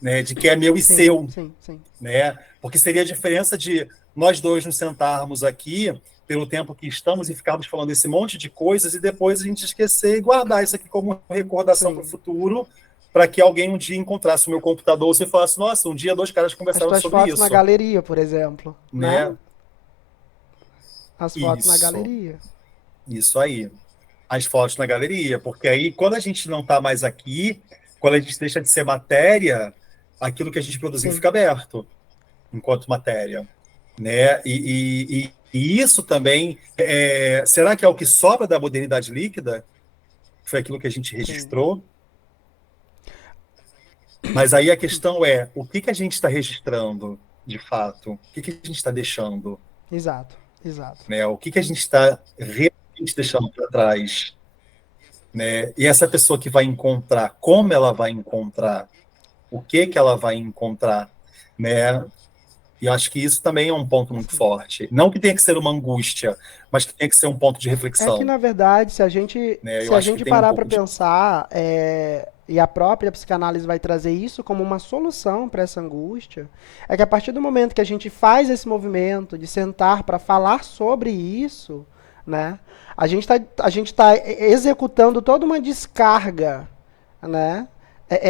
né? De que é meu e Sim, seu, sim, sim. né? Porque seria a diferença de nós dois nos sentarmos aqui pelo tempo que estamos e ficarmos falando esse monte de coisas e depois a gente esquecer e guardar isso aqui como recordação para o Sim. futuro, para que alguém um dia encontrasse o meu computador e falasse, nossa, um dia dois caras As conversaram tuas sobre fotos na isso, galeria, por exemplo, né? né? As fotos na Isso, galeria. isso aí. As fotos na galeria, porque aí quando a gente não está mais aqui, quando a gente deixa de ser matéria, aquilo que a gente produziu Sim. fica aberto enquanto matéria, né? E isso também, será que é o que sobra da modernidade líquida? Foi aquilo que a gente Sim. registrou? Mas aí a questão é, o que que a gente está registrando, de fato? O que que a gente está deixando? Exato, exato. Né? O que que a gente está realmente deixando para trás? Né? E essa pessoa que vai encontrar, como ela vai encontrar? O que que ela vai encontrar? Né? E eu acho que isso também é um ponto muito Sim. forte. Não que tenha que ser uma angústia, mas que tem que ser um ponto de É que, reflexão. na verdade, se a gente, Né? se Eu a acho que gente tem um parar para pouco de... pensar, e a própria psicanálise vai trazer isso como uma solução para essa angústia, é que a partir do momento que a gente faz esse movimento de sentar para falar sobre isso, né, a gente tá executando toda uma descarga, né,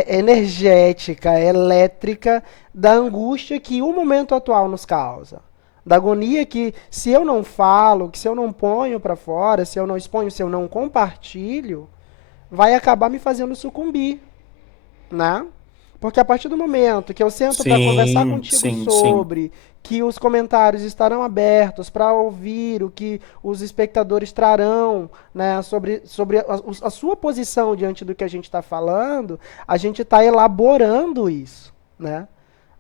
energética, elétrica da angústia que o momento atual nos causa. Da agonia que, se eu não falo, que se eu não ponho para fora, se eu não exponho, se eu não compartilho, vai acabar me fazendo sucumbir, né? Porque a partir do momento que eu sento para conversar Sim, contigo sim, sim. sobre, que os comentários estarão abertos para ouvir o que os espectadores trarão, né, sobre a sua posição diante do que a gente está falando, a gente está elaborando isso, né?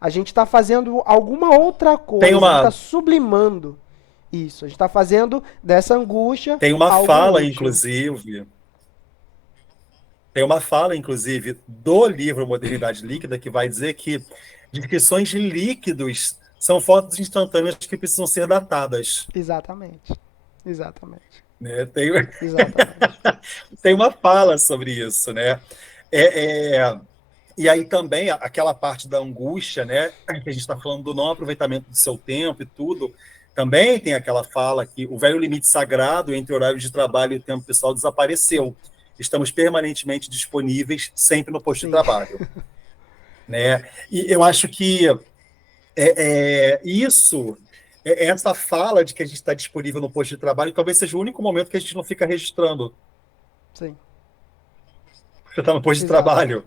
A gente está fazendo alguma outra Tem coisa, a gente está uma, sublimando isso, a gente está fazendo dessa angústia tem uma algo fala, útil. inclusive, tem uma fala, inclusive, do livro Modernidade Líquida, que vai dizer que descrições de líquidos são fotos instantâneas que precisam ser datadas. Exatamente, exatamente, Né? Tem, exatamente. tem uma fala sobre isso, né? É, é, e aí também aquela parte da angústia, né? Que a gente está falando do não aproveitamento do seu tempo e tudo, também tem aquela fala que o velho limite sagrado entre horário de trabalho e tempo pessoal desapareceu. Estamos permanentemente disponíveis, sempre no posto de Sim, trabalho. Né? E eu acho que isso, essa fala de que a gente está disponível no posto de trabalho, talvez seja o único momento que a gente não fica registrando. sim, Você está no posto de exato. trabalho.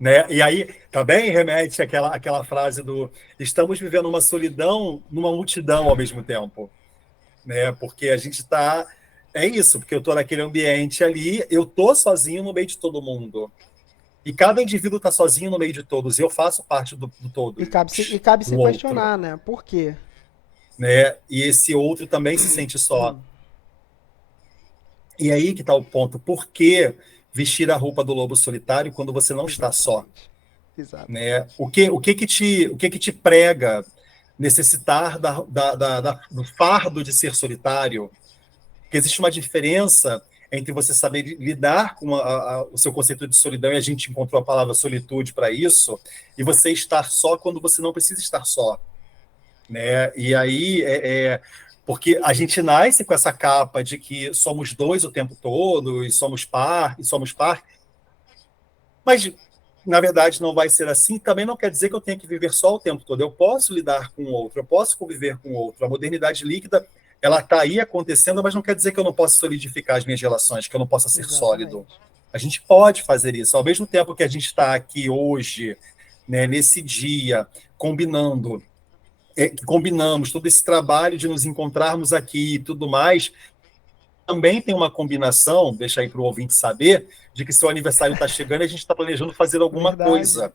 Né? E aí também remete àquela frase do estamos vivendo uma solidão numa multidão ao mesmo tempo. Né? Porque a gente está. É isso, porque eu estou naquele ambiente ali, eu estou sozinho no meio de todo mundo. E cada indivíduo está sozinho no meio de todos, e eu faço parte do E todos, cabe do se outro. questionar, né? Por quê? Né? E esse outro também se sente só. E aí que está o ponto. Por que vestir a roupa do lobo solitário quando você não está só? Exatamente, exatamente. Né? O que que te prega necessitar do fardo de ser solitário? Porque existe uma diferença entre você saber lidar com o seu conceito de solidão, e a gente encontrou a palavra solitude para isso, e você estar só quando você não precisa estar só. Né? E aí, porque a gente nasce com essa capa de que somos dois o tempo todo, e somos par, mas na verdade não vai ser assim. Também não quer dizer que eu tenha que viver só o tempo todo. Eu posso lidar com o outro, eu posso conviver com o outro. A modernidade líquida, ela está aí acontecendo, mas não quer dizer que eu não possa solidificar as minhas relações, que eu não possa ser sólido. Exatamente. A gente pode fazer isso. Ao mesmo tempo que a gente está aqui hoje, né, nesse dia, combinamos todo esse trabalho de nos encontrarmos aqui e tudo mais, também tem uma combinação, deixa aí para o ouvinte saber, de que seu aniversário está chegando e a gente está planejando fazer alguma Verdade. coisa.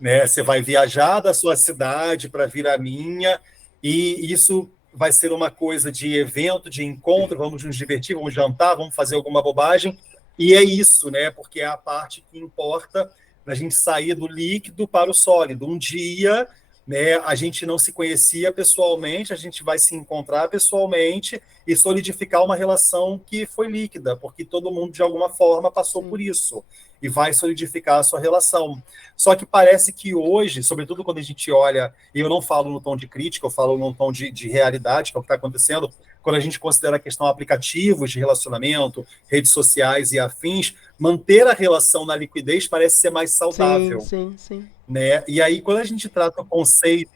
Né? Você vai viajar da sua cidade para vir à minha, e isso vai ser uma coisa de evento, de encontro, vamos nos divertir, vamos jantar, vamos fazer alguma bobagem, e é isso, né? Porque é a parte que importa da gente sair do líquido para o sólido. Um dia, né, a gente não se conhecia pessoalmente, a gente vai se encontrar pessoalmente e solidificar uma relação que foi líquida, porque todo mundo, de alguma forma, passou por Sim. isso e vai solidificar a sua relação. Só que parece que hoje, sobretudo quando a gente olha, e eu não falo no tom de crítica, eu falo no tom de realidade, que é o que está acontecendo, quando a gente considera a questão aplicativos de relacionamento, redes sociais e afins, manter a relação na liquidez parece ser mais Sim, saudável. sim, sim. Né? E aí, quando a gente trata o conceito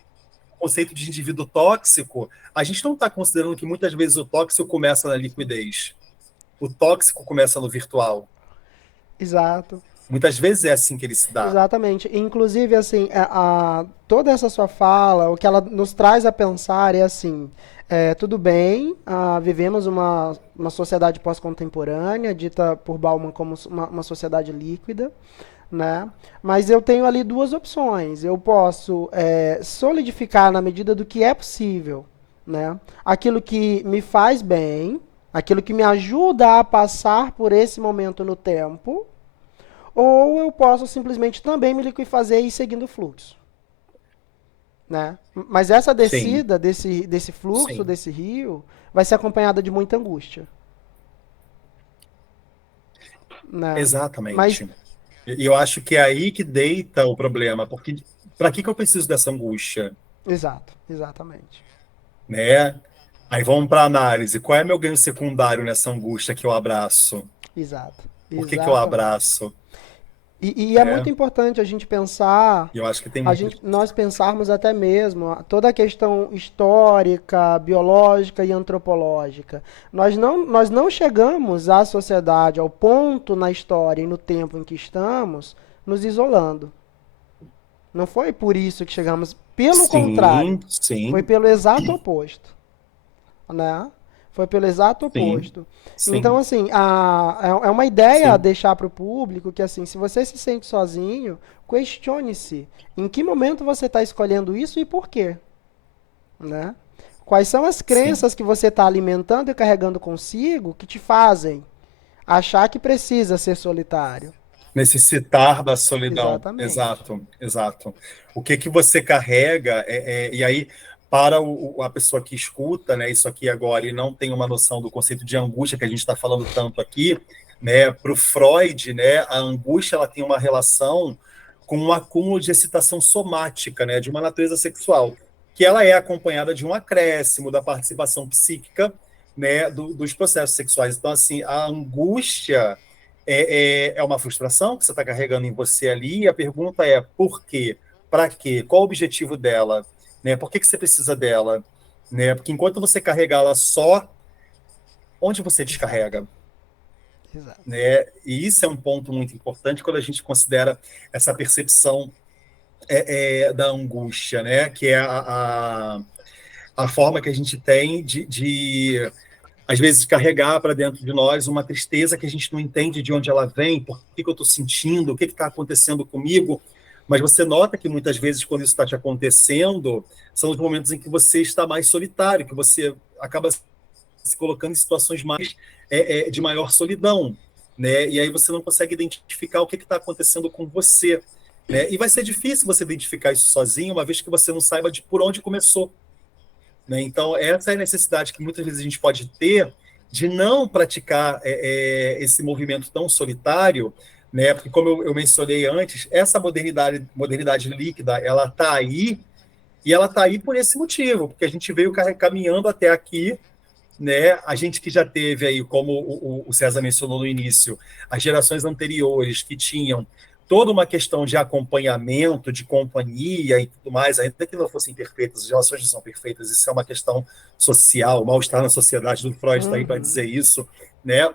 de indivíduo tóxico, a gente não está considerando que muitas vezes o tóxico começa na liquidez. O tóxico começa no virtual. Exato. Muitas vezes é assim que ele se dá. Exatamente. Inclusive, assim, toda essa sua fala, o que ela nos traz a pensar é assim: tudo bem, vivemos uma sociedade pós-contemporânea, dita por Bauman como uma sociedade líquida, né? Mas eu tenho ali duas opções. Eu posso solidificar na medida do que é possível, né? Aquilo que me faz bem, aquilo que me ajuda a passar por esse momento no tempo, ou eu posso simplesmente também me liquefazer e ir seguindo o fluxo, né? Mas essa Sim, descida desse fluxo, sim, desse rio, vai ser acompanhada de muita angústia, né? Mas, exatamente. E eu acho que é aí que deita o problema, porque para que eu preciso dessa angústia, exato, exatamente. né? Aí vamos para a análise. Qual é meu ganho secundário nessa angústia que eu abraço? Exato, Por que eu exatamente. abraço? E é muito Né? importante a gente pensar, E eu acho que tem muito. nós pensarmos até mesmo toda a questão histórica, biológica e antropológica. Nós não chegamos à sociedade, ao ponto na história e no tempo em que estamos, nos isolando. Não foi por isso que chegamos, pelo contrário, Sim, foi sim, pelo exato oposto, né? Foi pelo exato sim, oposto. Então, sim, assim, é uma ideia a sim. deixar para o público que, assim, se você se sente sozinho, questione-se. Em que momento você está escolhendo isso e por quê, né? Quais são as Sim. crenças que você está alimentando e carregando consigo que te fazem achar que precisa ser solitário? Necessitar da solidão. Exatamente. Exato, exato. O que que você carrega, e aí, para a pessoa que escuta, né, isso aqui agora e não tem uma noção do conceito de angústia que a gente está falando tanto aqui, né, para o Freud, né, a angústia ela tem uma relação com um acúmulo de excitação somática, né, de uma natureza sexual, que ela é acompanhada de um acréscimo da participação psíquica, né, dos processos sexuais. Então, assim, a angústia é uma frustração que você está carregando em você ali, e a pergunta é por quê? Para quê? Qual o objetivo dela? Né? Por que, que você precisa dela? Né? Porque enquanto você carrega ela só, onde você Exato. descarrega? Exato. Né? E isso é um ponto muito importante quando a gente considera essa percepção da angústia, né? Que é a forma que a gente tem de às vezes, carregar para dentro de nós uma tristeza que a gente não entende de onde ela vem, por que, que eu estou sentindo, o que está acontecendo comigo. Mas você nota que muitas vezes, quando isso está te acontecendo, são os momentos em que você está mais solitário, que você acaba se colocando em situações mais de maior solidão. Né? E aí você não consegue identificar o que está acontecendo com você. Né? E vai ser difícil você identificar isso sozinho, uma vez que você não saiba de por onde começou. Né? Então, essa é a necessidade que muitas vezes a gente pode ter de não praticar esse movimento tão solitário, né? Porque, como eu mencionei antes, essa modernidade líquida, ela está aí, e ela está aí por esse motivo, porque a gente veio caminhando até aqui, né? A gente que já teve aí, como o César mencionou no início, as gerações anteriores que tinham toda uma questão de acompanhamento, de companhia e tudo mais, ainda que não fossem perfeitas, as relações não são perfeitas, isso é uma questão social, o mal-estar na sociedade do Freud está aí para dizer Uhum. isso, né?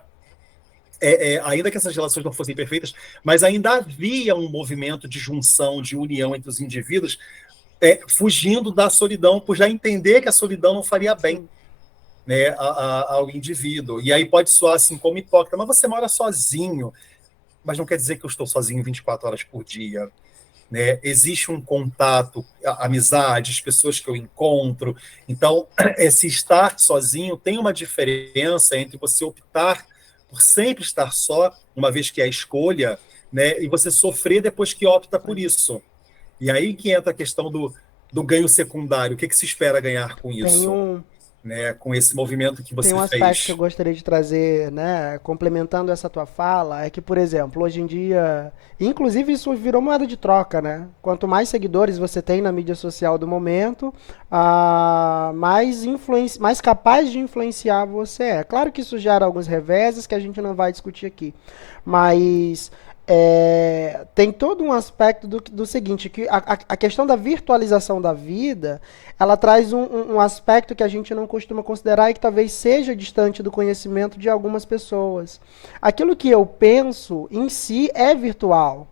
Ainda que essas relações não fossem perfeitas, mas ainda havia um movimento de junção, de união entre os indivíduos, fugindo da solidão, por já entender que a solidão não faria bem, Sim. né, ao indivíduo. E aí pode soar assim como hipócrita, mas você mora sozinho, mas não quer dizer que eu estou sozinho 24 horas por dia. Né? Existe um contato, amizades, pessoas que eu encontro. Então, se estar sozinho tem uma diferença entre você optar por sempre estar só, uma vez que é a escolha, né? E você sofrer depois que opta por Sim. isso. E aí que entra a questão do ganho secundário. O que, que se espera ganhar com Tem isso? um, Né? Com esse movimento que Tem você um aspecto que eu fez. gostaria de trazer, né, complementando essa tua fala, é que, por exemplo, hoje em dia, inclusive isso virou moeda de troca, né? Quanto mais seguidores você tem na mídia social do momento, mais capaz de influenciar você é. Claro que isso gera alguns reveses que a gente não vai discutir aqui, mas tem todo um aspecto do seguinte, que a questão da virtualização da vida, ela traz um aspecto que a gente não costuma considerar e que talvez seja distante do conhecimento de algumas pessoas. Aquilo que eu penso em si é virtual.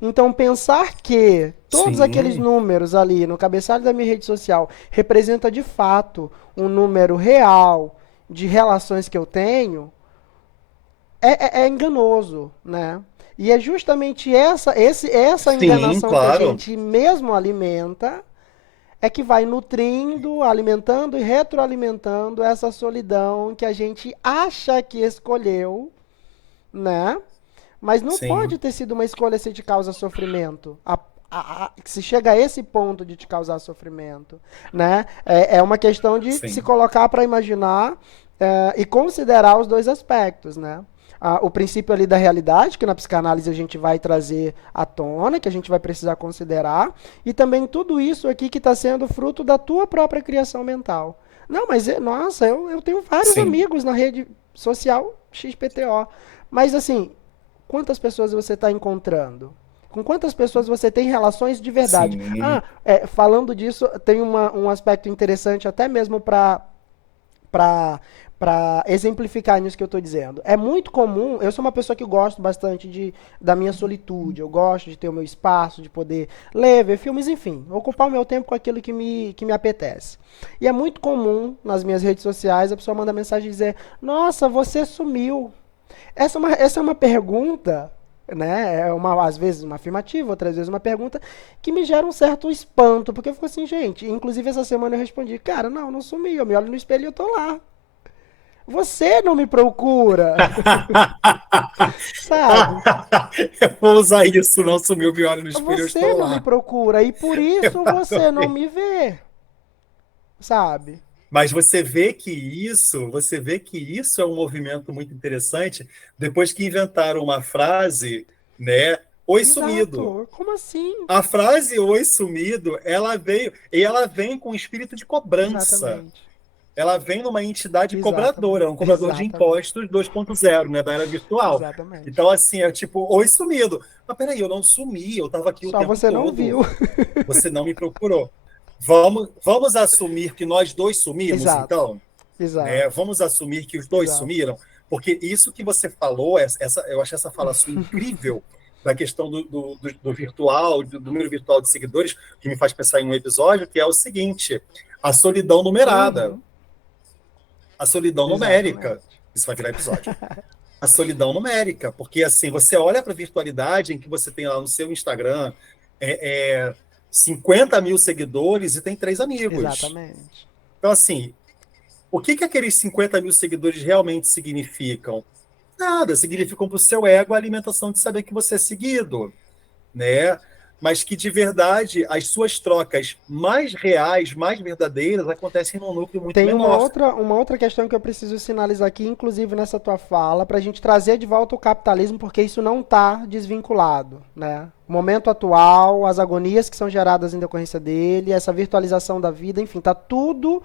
Então, pensar que todos aqueles Sim, números ali no cabeçalho da minha rede social representa de fato um número real de relações que eu tenho é enganoso, né? E é justamente essa Sim, enganação que a claro. gente mesmo alimenta é que vai nutrindo, alimentando e retroalimentando essa solidão que a gente acha que escolheu, né? Mas não Sim, pode ter sido uma escolha se te causa sofrimento. Se chega a esse ponto de te causar sofrimento, né? É uma questão de se sim, colocar para imaginar e considerar os dois aspectos, né? O princípio ali da realidade, que na psicanálise a gente vai trazer à tona, que a gente vai precisar considerar, e também tudo isso aqui que está sendo fruto da tua própria criação mental. Não, mas, nossa, eu tenho vários sim, amigos na rede social XPTO, mas assim, quantas pessoas você está encontrando? Com quantas pessoas você tem relações de verdade? sim, Falando disso, tem um aspecto interessante até mesmo para exemplificar nisso que eu estou dizendo. É muito comum, eu sou uma pessoa que gosto bastante da minha solitude, eu gosto de ter o meu espaço, de poder ler, ver filmes, enfim, ocupar o meu tempo com aquilo que me apetece. E é muito comum nas minhas redes sociais a pessoa manda mensagem e dizer: Nossa, você sumiu. Essa é uma pergunta, né? Às vezes uma afirmativa, outras vezes uma pergunta que me gera um certo espanto, porque eu fico assim, gente. Inclusive essa semana eu respondi, cara, não sumi, eu me olho no espelho e eu tô lá. Você não me procura, sabe? Eu vou usar isso, não sumiu, me olho no espelho, eu Você estou não me lá. procura e por isso você não Exatamente. me vê, sabe? Mas você vê que isso é um movimento muito interessante depois que inventaram uma frase, né? Oi sumido. Exato. Como assim? A frase oi sumido, ela vem com espírito de cobrança. Exatamente. Ela vem numa entidade Exatamente. cobradora, um cobrador de Exatamente. impostos 2.0, né, da era virtual. Exatamente. Então, assim, é tipo, oi sumido. Mas peraí, eu não sumi, eu estava aqui o Só tempo você não viu. todo. Você não me procurou. Vamos assumir que nós dois sumimos, Exato. então? Né? Exato. Vamos assumir que os dois Exato. sumiram? Porque isso que você falou, eu achei essa fala sua incrível, da questão do virtual, do número virtual de seguidores, que me faz pensar em um episódio, que é o seguinte: a solidão numerada, Uhum. a solidão numérica. Exatamente. Isso vai virar episódio. A solidão numérica, porque assim, você olha para a virtualidade em que você tem lá no seu Instagram é, é 50 mil seguidores e tem 3 amigos. Exatamente. Então, assim, o que aqueles 50 mil seguidores realmente significam? Nada, significam para o seu ego a alimentação de saber que você é seguido, né? Mas que de verdade as suas trocas mais reais, mais verdadeiras, acontecem num núcleo muito Tem menor. uma outra questão que eu preciso sinalizar aqui, inclusive nessa tua fala, para a gente trazer de volta o capitalismo, porque isso não está desvinculado, né? O momento atual, as agonias que são geradas em decorrência dele, essa virtualização da vida, enfim, tá tudo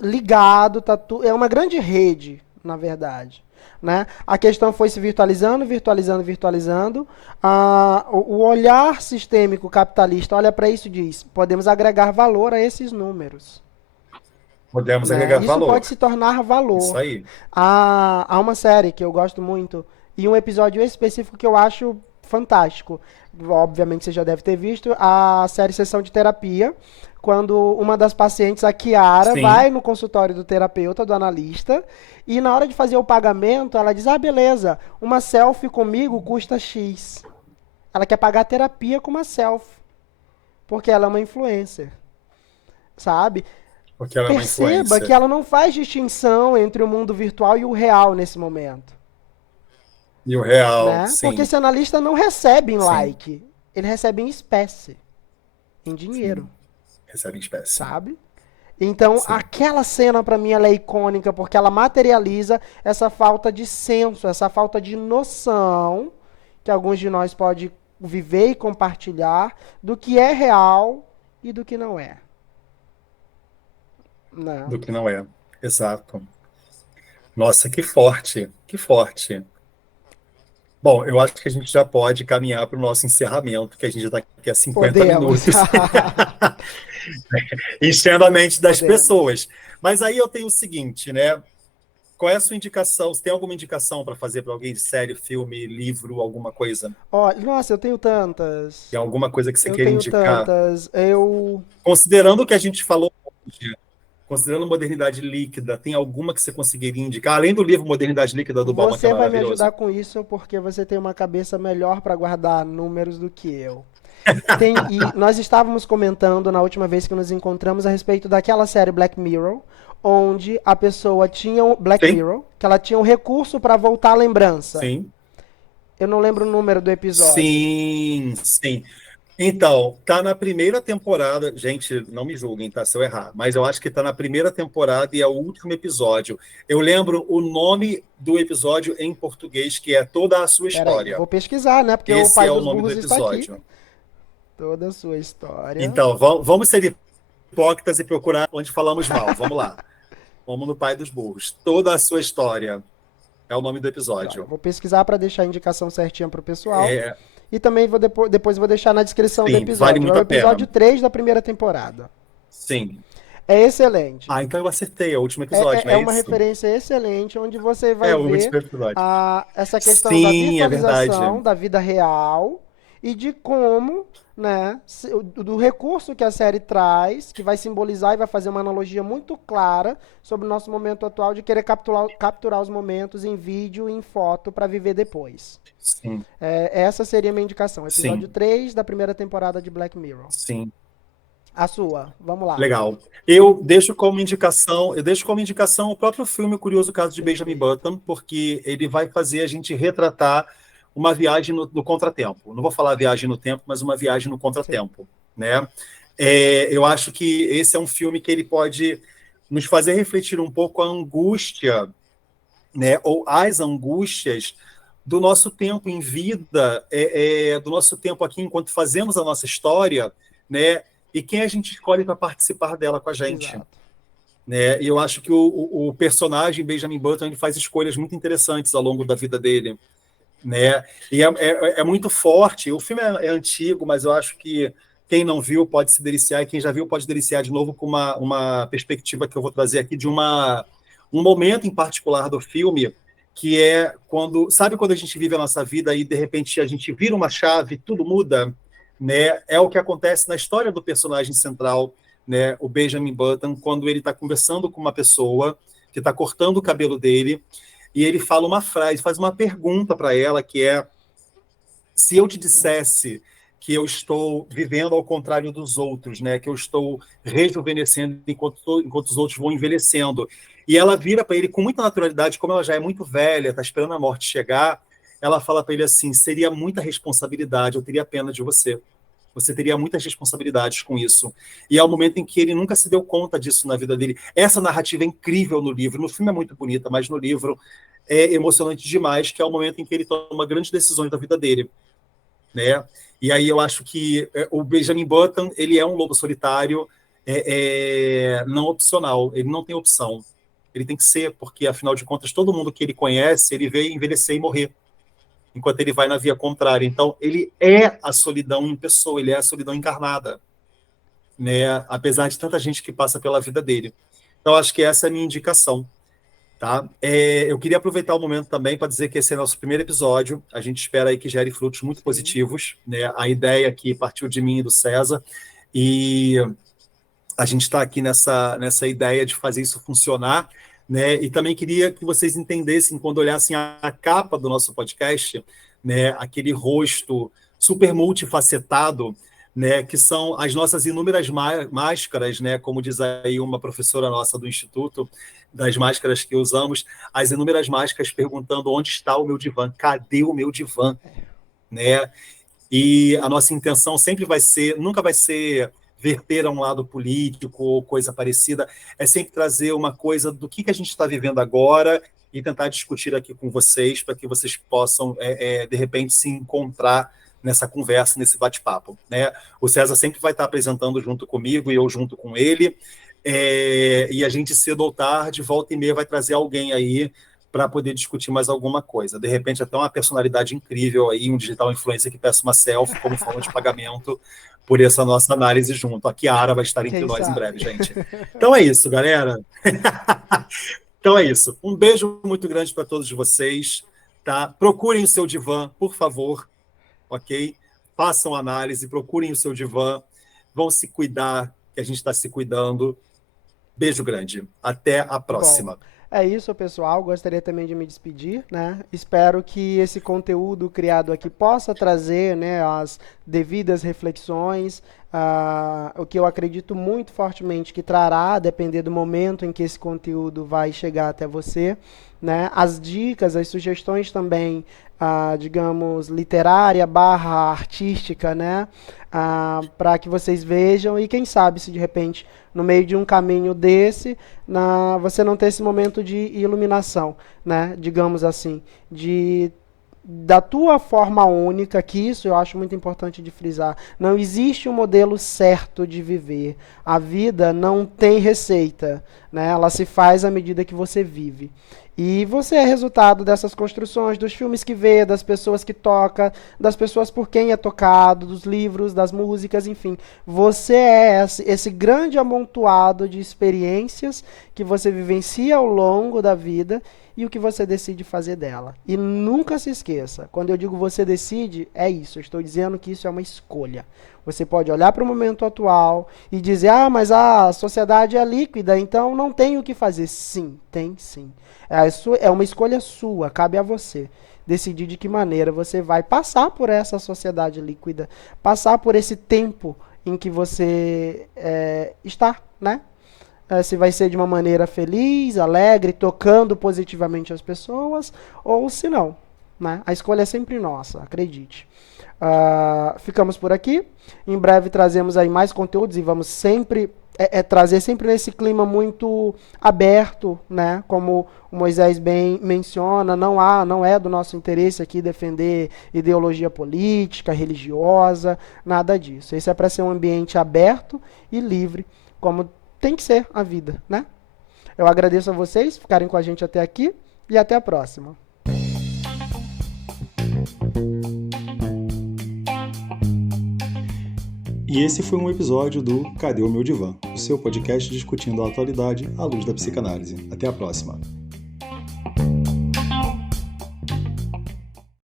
ligado, é uma grande rede, na verdade. Né? A questão foi se virtualizando, virtualizando, virtualizando. O olhar sistêmico capitalista olha para isso e diz: podemos agregar valor a esses números. Podemos Né? agregar Isso pode valor. se tornar Isso valor. aí. Há uma série que eu gosto muito e um episódio específico que eu acho fantástico. Obviamente você já deve ter visto a série Sessão de Terapia, quando uma das pacientes, a Kiara, Sim, vai no consultório do terapeuta, do analista, e na hora de fazer o pagamento, ela diz: Ah, beleza, uma selfie comigo custa X. Ela quer pagar a terapia com uma selfie, porque ela é uma influencer, sabe? porque ela é uma Perceba que influência. ela não faz distinção entre o mundo virtual e o real nesse momento, E o real, né? Porque sim, esse analista não recebe em sim, like, ele recebe em espécie, em dinheiro, sim. Recebe em espécie. sabe? Então, Sim. aquela cena para mim ela é icônica porque ela materializa essa falta de senso, essa falta de noção que alguns de nós pode viver e compartilhar do que é real e do que não é, né? Do que não é. Exato. Nossa, que forte, que forte. Bom, eu acho que a gente já pode caminhar para o nosso encerramento, que a gente já está aqui há 50 Podemos. minutos, enchendo a mente das Podemos. pessoas. Mas aí eu tenho o seguinte, né? Qual é a sua indicação? Você tem alguma indicação para fazer para alguém de série, filme, livro, alguma coisa? Ó, nossa, eu tenho tantas. Tem alguma coisa que você Eu queira tenho indicar? tantas. Eu. Considerando o que a gente falou hoje, considerando modernidade líquida, tem alguma que você conseguiria indicar? Além do livro Modernidade Líquida do Bauman, que é Você vai me maravilhoso. ajudar com isso porque você tem uma cabeça melhor para guardar números do que eu. E nós estávamos comentando na última vez que nos encontramos a respeito daquela série Black Mirror, onde a pessoa tinha Black Sim. Mirror, que ela tinha um recurso para voltar à lembrança. Sim. Eu não lembro o número do episódio. Sim, sim. Então, tá na primeira temporada. Gente, não me julguem, tá? Se eu errar. Mas eu acho que tá na primeira temporada e é o último episódio. Eu lembro o nome do episódio em português, que é Toda a Sua Peraí, História. vou pesquisar, né? Porque o Esse pai é o dos nome do burros está aqui. episódio. Toda a sua história. Então, vamos ser hipócritas e procurar onde falamos mal. Vamos lá. Vamos no Pai dos Burros. Toda a Sua História é o nome do episódio. Vou pesquisar para deixar a indicação certinha pro pessoal. É, E também depois vou deixar na descrição do sim, episódio. vale muito É o a pena. episódio 3 da primeira temporada. Sim. É excelente. Ah, então eu acertei, é o último episódio, não é uma isso? referência excelente, onde você vai É o ver último episódio. essa questão da Sim, é visualização verdade. da vida real e de como, né, do recurso que a série traz, que vai simbolizar e vai fazer uma analogia muito clara sobre o nosso momento atual de querer capturar os momentos em vídeo e em foto para viver depois. Sim, Essa seria a minha indicação. Episódio sim, 3 da primeira temporada de Black Mirror. sim. A sua, vamos lá. Legal. Eu deixo como indicação o próprio filme O Curioso Caso de Benjamin Button, porque ele vai fazer a gente retratar uma viagem no contratempo. Não vou falar viagem no tempo, mas uma viagem no contratempo, né? Eu acho que esse é um filme que ele pode nos fazer refletir um pouco a angústia, né, ou as angústias do nosso tempo em vida, do nosso tempo aqui enquanto fazemos a nossa história, né, e quem a gente escolhe para participar dela com a gente. Exato. Né? E eu acho que o personagem Benjamin Button ele faz escolhas muito interessantes ao longo da vida dele. Né? E é muito forte. O filme é antigo, mas eu acho que quem não viu pode se deliciar, e quem já viu pode deliciar de novo com uma perspectiva que eu vou trazer aqui de um momento em particular do filme, que é sabe quando a gente vive a nossa vida e de repente a gente vira uma chave, tudo muda, né? É o que acontece na história do personagem central, né? O Benjamin Button, quando ele está conversando com uma pessoa que está cortando o cabelo dele, e ele fala uma frase, faz uma pergunta para ela, que é: se eu te dissesse que eu estou vivendo ao contrário dos outros, né? Que eu estou rejuvenescendo enquanto os outros vão envelhecendo. E ela vira para ele com muita naturalidade, como ela já é muito velha, está esperando a morte chegar, ela fala para ele assim: seria muita responsabilidade, eu teria pena de você. Você teria muitas responsabilidades com isso. E é o momento em que ele nunca se deu conta disso na vida dele. Essa narrativa é incrível no livro. No filme é muito bonita, mas no livro é emocionante demais, que é o momento em que ele toma grandes decisões da vida dele. Né? E aí eu acho que o Benjamin Button ele é um lobo solitário não opcional. Ele não tem opção. Ele tem que ser, porque, afinal de contas, todo mundo que ele conhece, ele vê envelhecer e morrer, enquanto ele vai na via contrária. Então, ele é a solidão em pessoa, ele é a solidão encarnada, né? Apesar de tanta gente que passa pela vida dele. Então, acho que essa é a minha indicação. Tá? Eu queria aproveitar o momento também para dizer que esse é nosso primeiro episódio. A gente espera aí que gere frutos muito positivos. Né? A ideia aqui partiu de mim e do César. E a gente está aqui nessa ideia de fazer isso funcionar. Né? E também queria que vocês entendessem, quando olhassem a capa do nosso podcast, né? Aquele rosto super multifacetado, né? Que são as nossas inúmeras máscaras, né? Como diz aí uma professora nossa do Instituto, das máscaras que usamos, as inúmeras máscaras perguntando: onde está o meu divã? Cadê o meu divã? Né? E a nossa intenção sempre nunca vai ser verter a um lado político ou coisa parecida, é sempre trazer uma coisa do que a gente está vivendo agora e tentar discutir aqui com vocês, para que vocês possam, de repente, se encontrar nessa conversa, nesse bate-papo. Né? O César sempre vai estar apresentando junto comigo e eu junto com ele, e a gente, cedo ou tarde, volta e meia, vai trazer alguém aí para poder discutir mais alguma coisa. De repente, até uma personalidade incrível aí, um digital influencer que peça uma selfie como forma de pagamento por essa nossa análise junto. A Kiara vai estar entre nós em breve, gente. Então é isso, galera. Então é isso. Um beijo muito grande para todos vocês. Tá? Procurem o seu divã, por favor. Ok? Façam análise, procurem o seu divã. Vão se cuidar, que a gente está se cuidando. Beijo grande. Até a próxima. Bom, é isso, pessoal. Gostaria também de me despedir, né? Espero que esse conteúdo criado aqui possa trazer, né, as devidas reflexões, o que eu acredito muito fortemente que trará, a depender do momento em que esse conteúdo vai chegar até você, né? As dicas, as sugestões também, digamos, literária barra artística, né? Para que vocês vejam e quem sabe se de repente no meio de um caminho desse, você não ter esse momento de iluminação, né? Digamos assim, da tua forma única, que isso eu acho muito importante de frisar. Não existe um modelo certo de viver. A vida não tem receita, né? Ela se faz à medida que você vive. E você é resultado dessas construções, dos filmes que vê, das pessoas que toca, das pessoas por quem é tocado, dos livros, das músicas, enfim. Você é esse grande amontoado de experiências que você vivencia ao longo da vida e o que você decide fazer dela. E nunca se esqueça, quando eu digo você decide, é isso. Eu estou dizendo que isso é uma escolha. Você pode olhar para o momento atual e dizer, mas a sociedade é líquida, então não tem o que fazer. Sim, tem sim. É uma escolha sua, cabe a você decidir de que maneira você vai passar por essa sociedade líquida, passar por esse tempo em que você está, né? Se vai ser de uma maneira feliz, alegre, tocando positivamente as pessoas, ou se não, né? A escolha é sempre nossa, acredite. Ficamos por aqui. Em breve trazemos aí mais conteúdos e vamos sempre trazer sempre nesse clima muito aberto, né? Como o Moisés bem menciona, não é do nosso interesse aqui defender ideologia política, religiosa, nada disso. Esse é para ser um ambiente aberto e livre, como tem que ser a vida, né? Eu agradeço a vocês ficarem com a gente até aqui e até a próxima. E esse foi um episódio do Cadê o Meu Divã? O seu podcast discutindo a atualidade à luz da psicanálise. Até a próxima.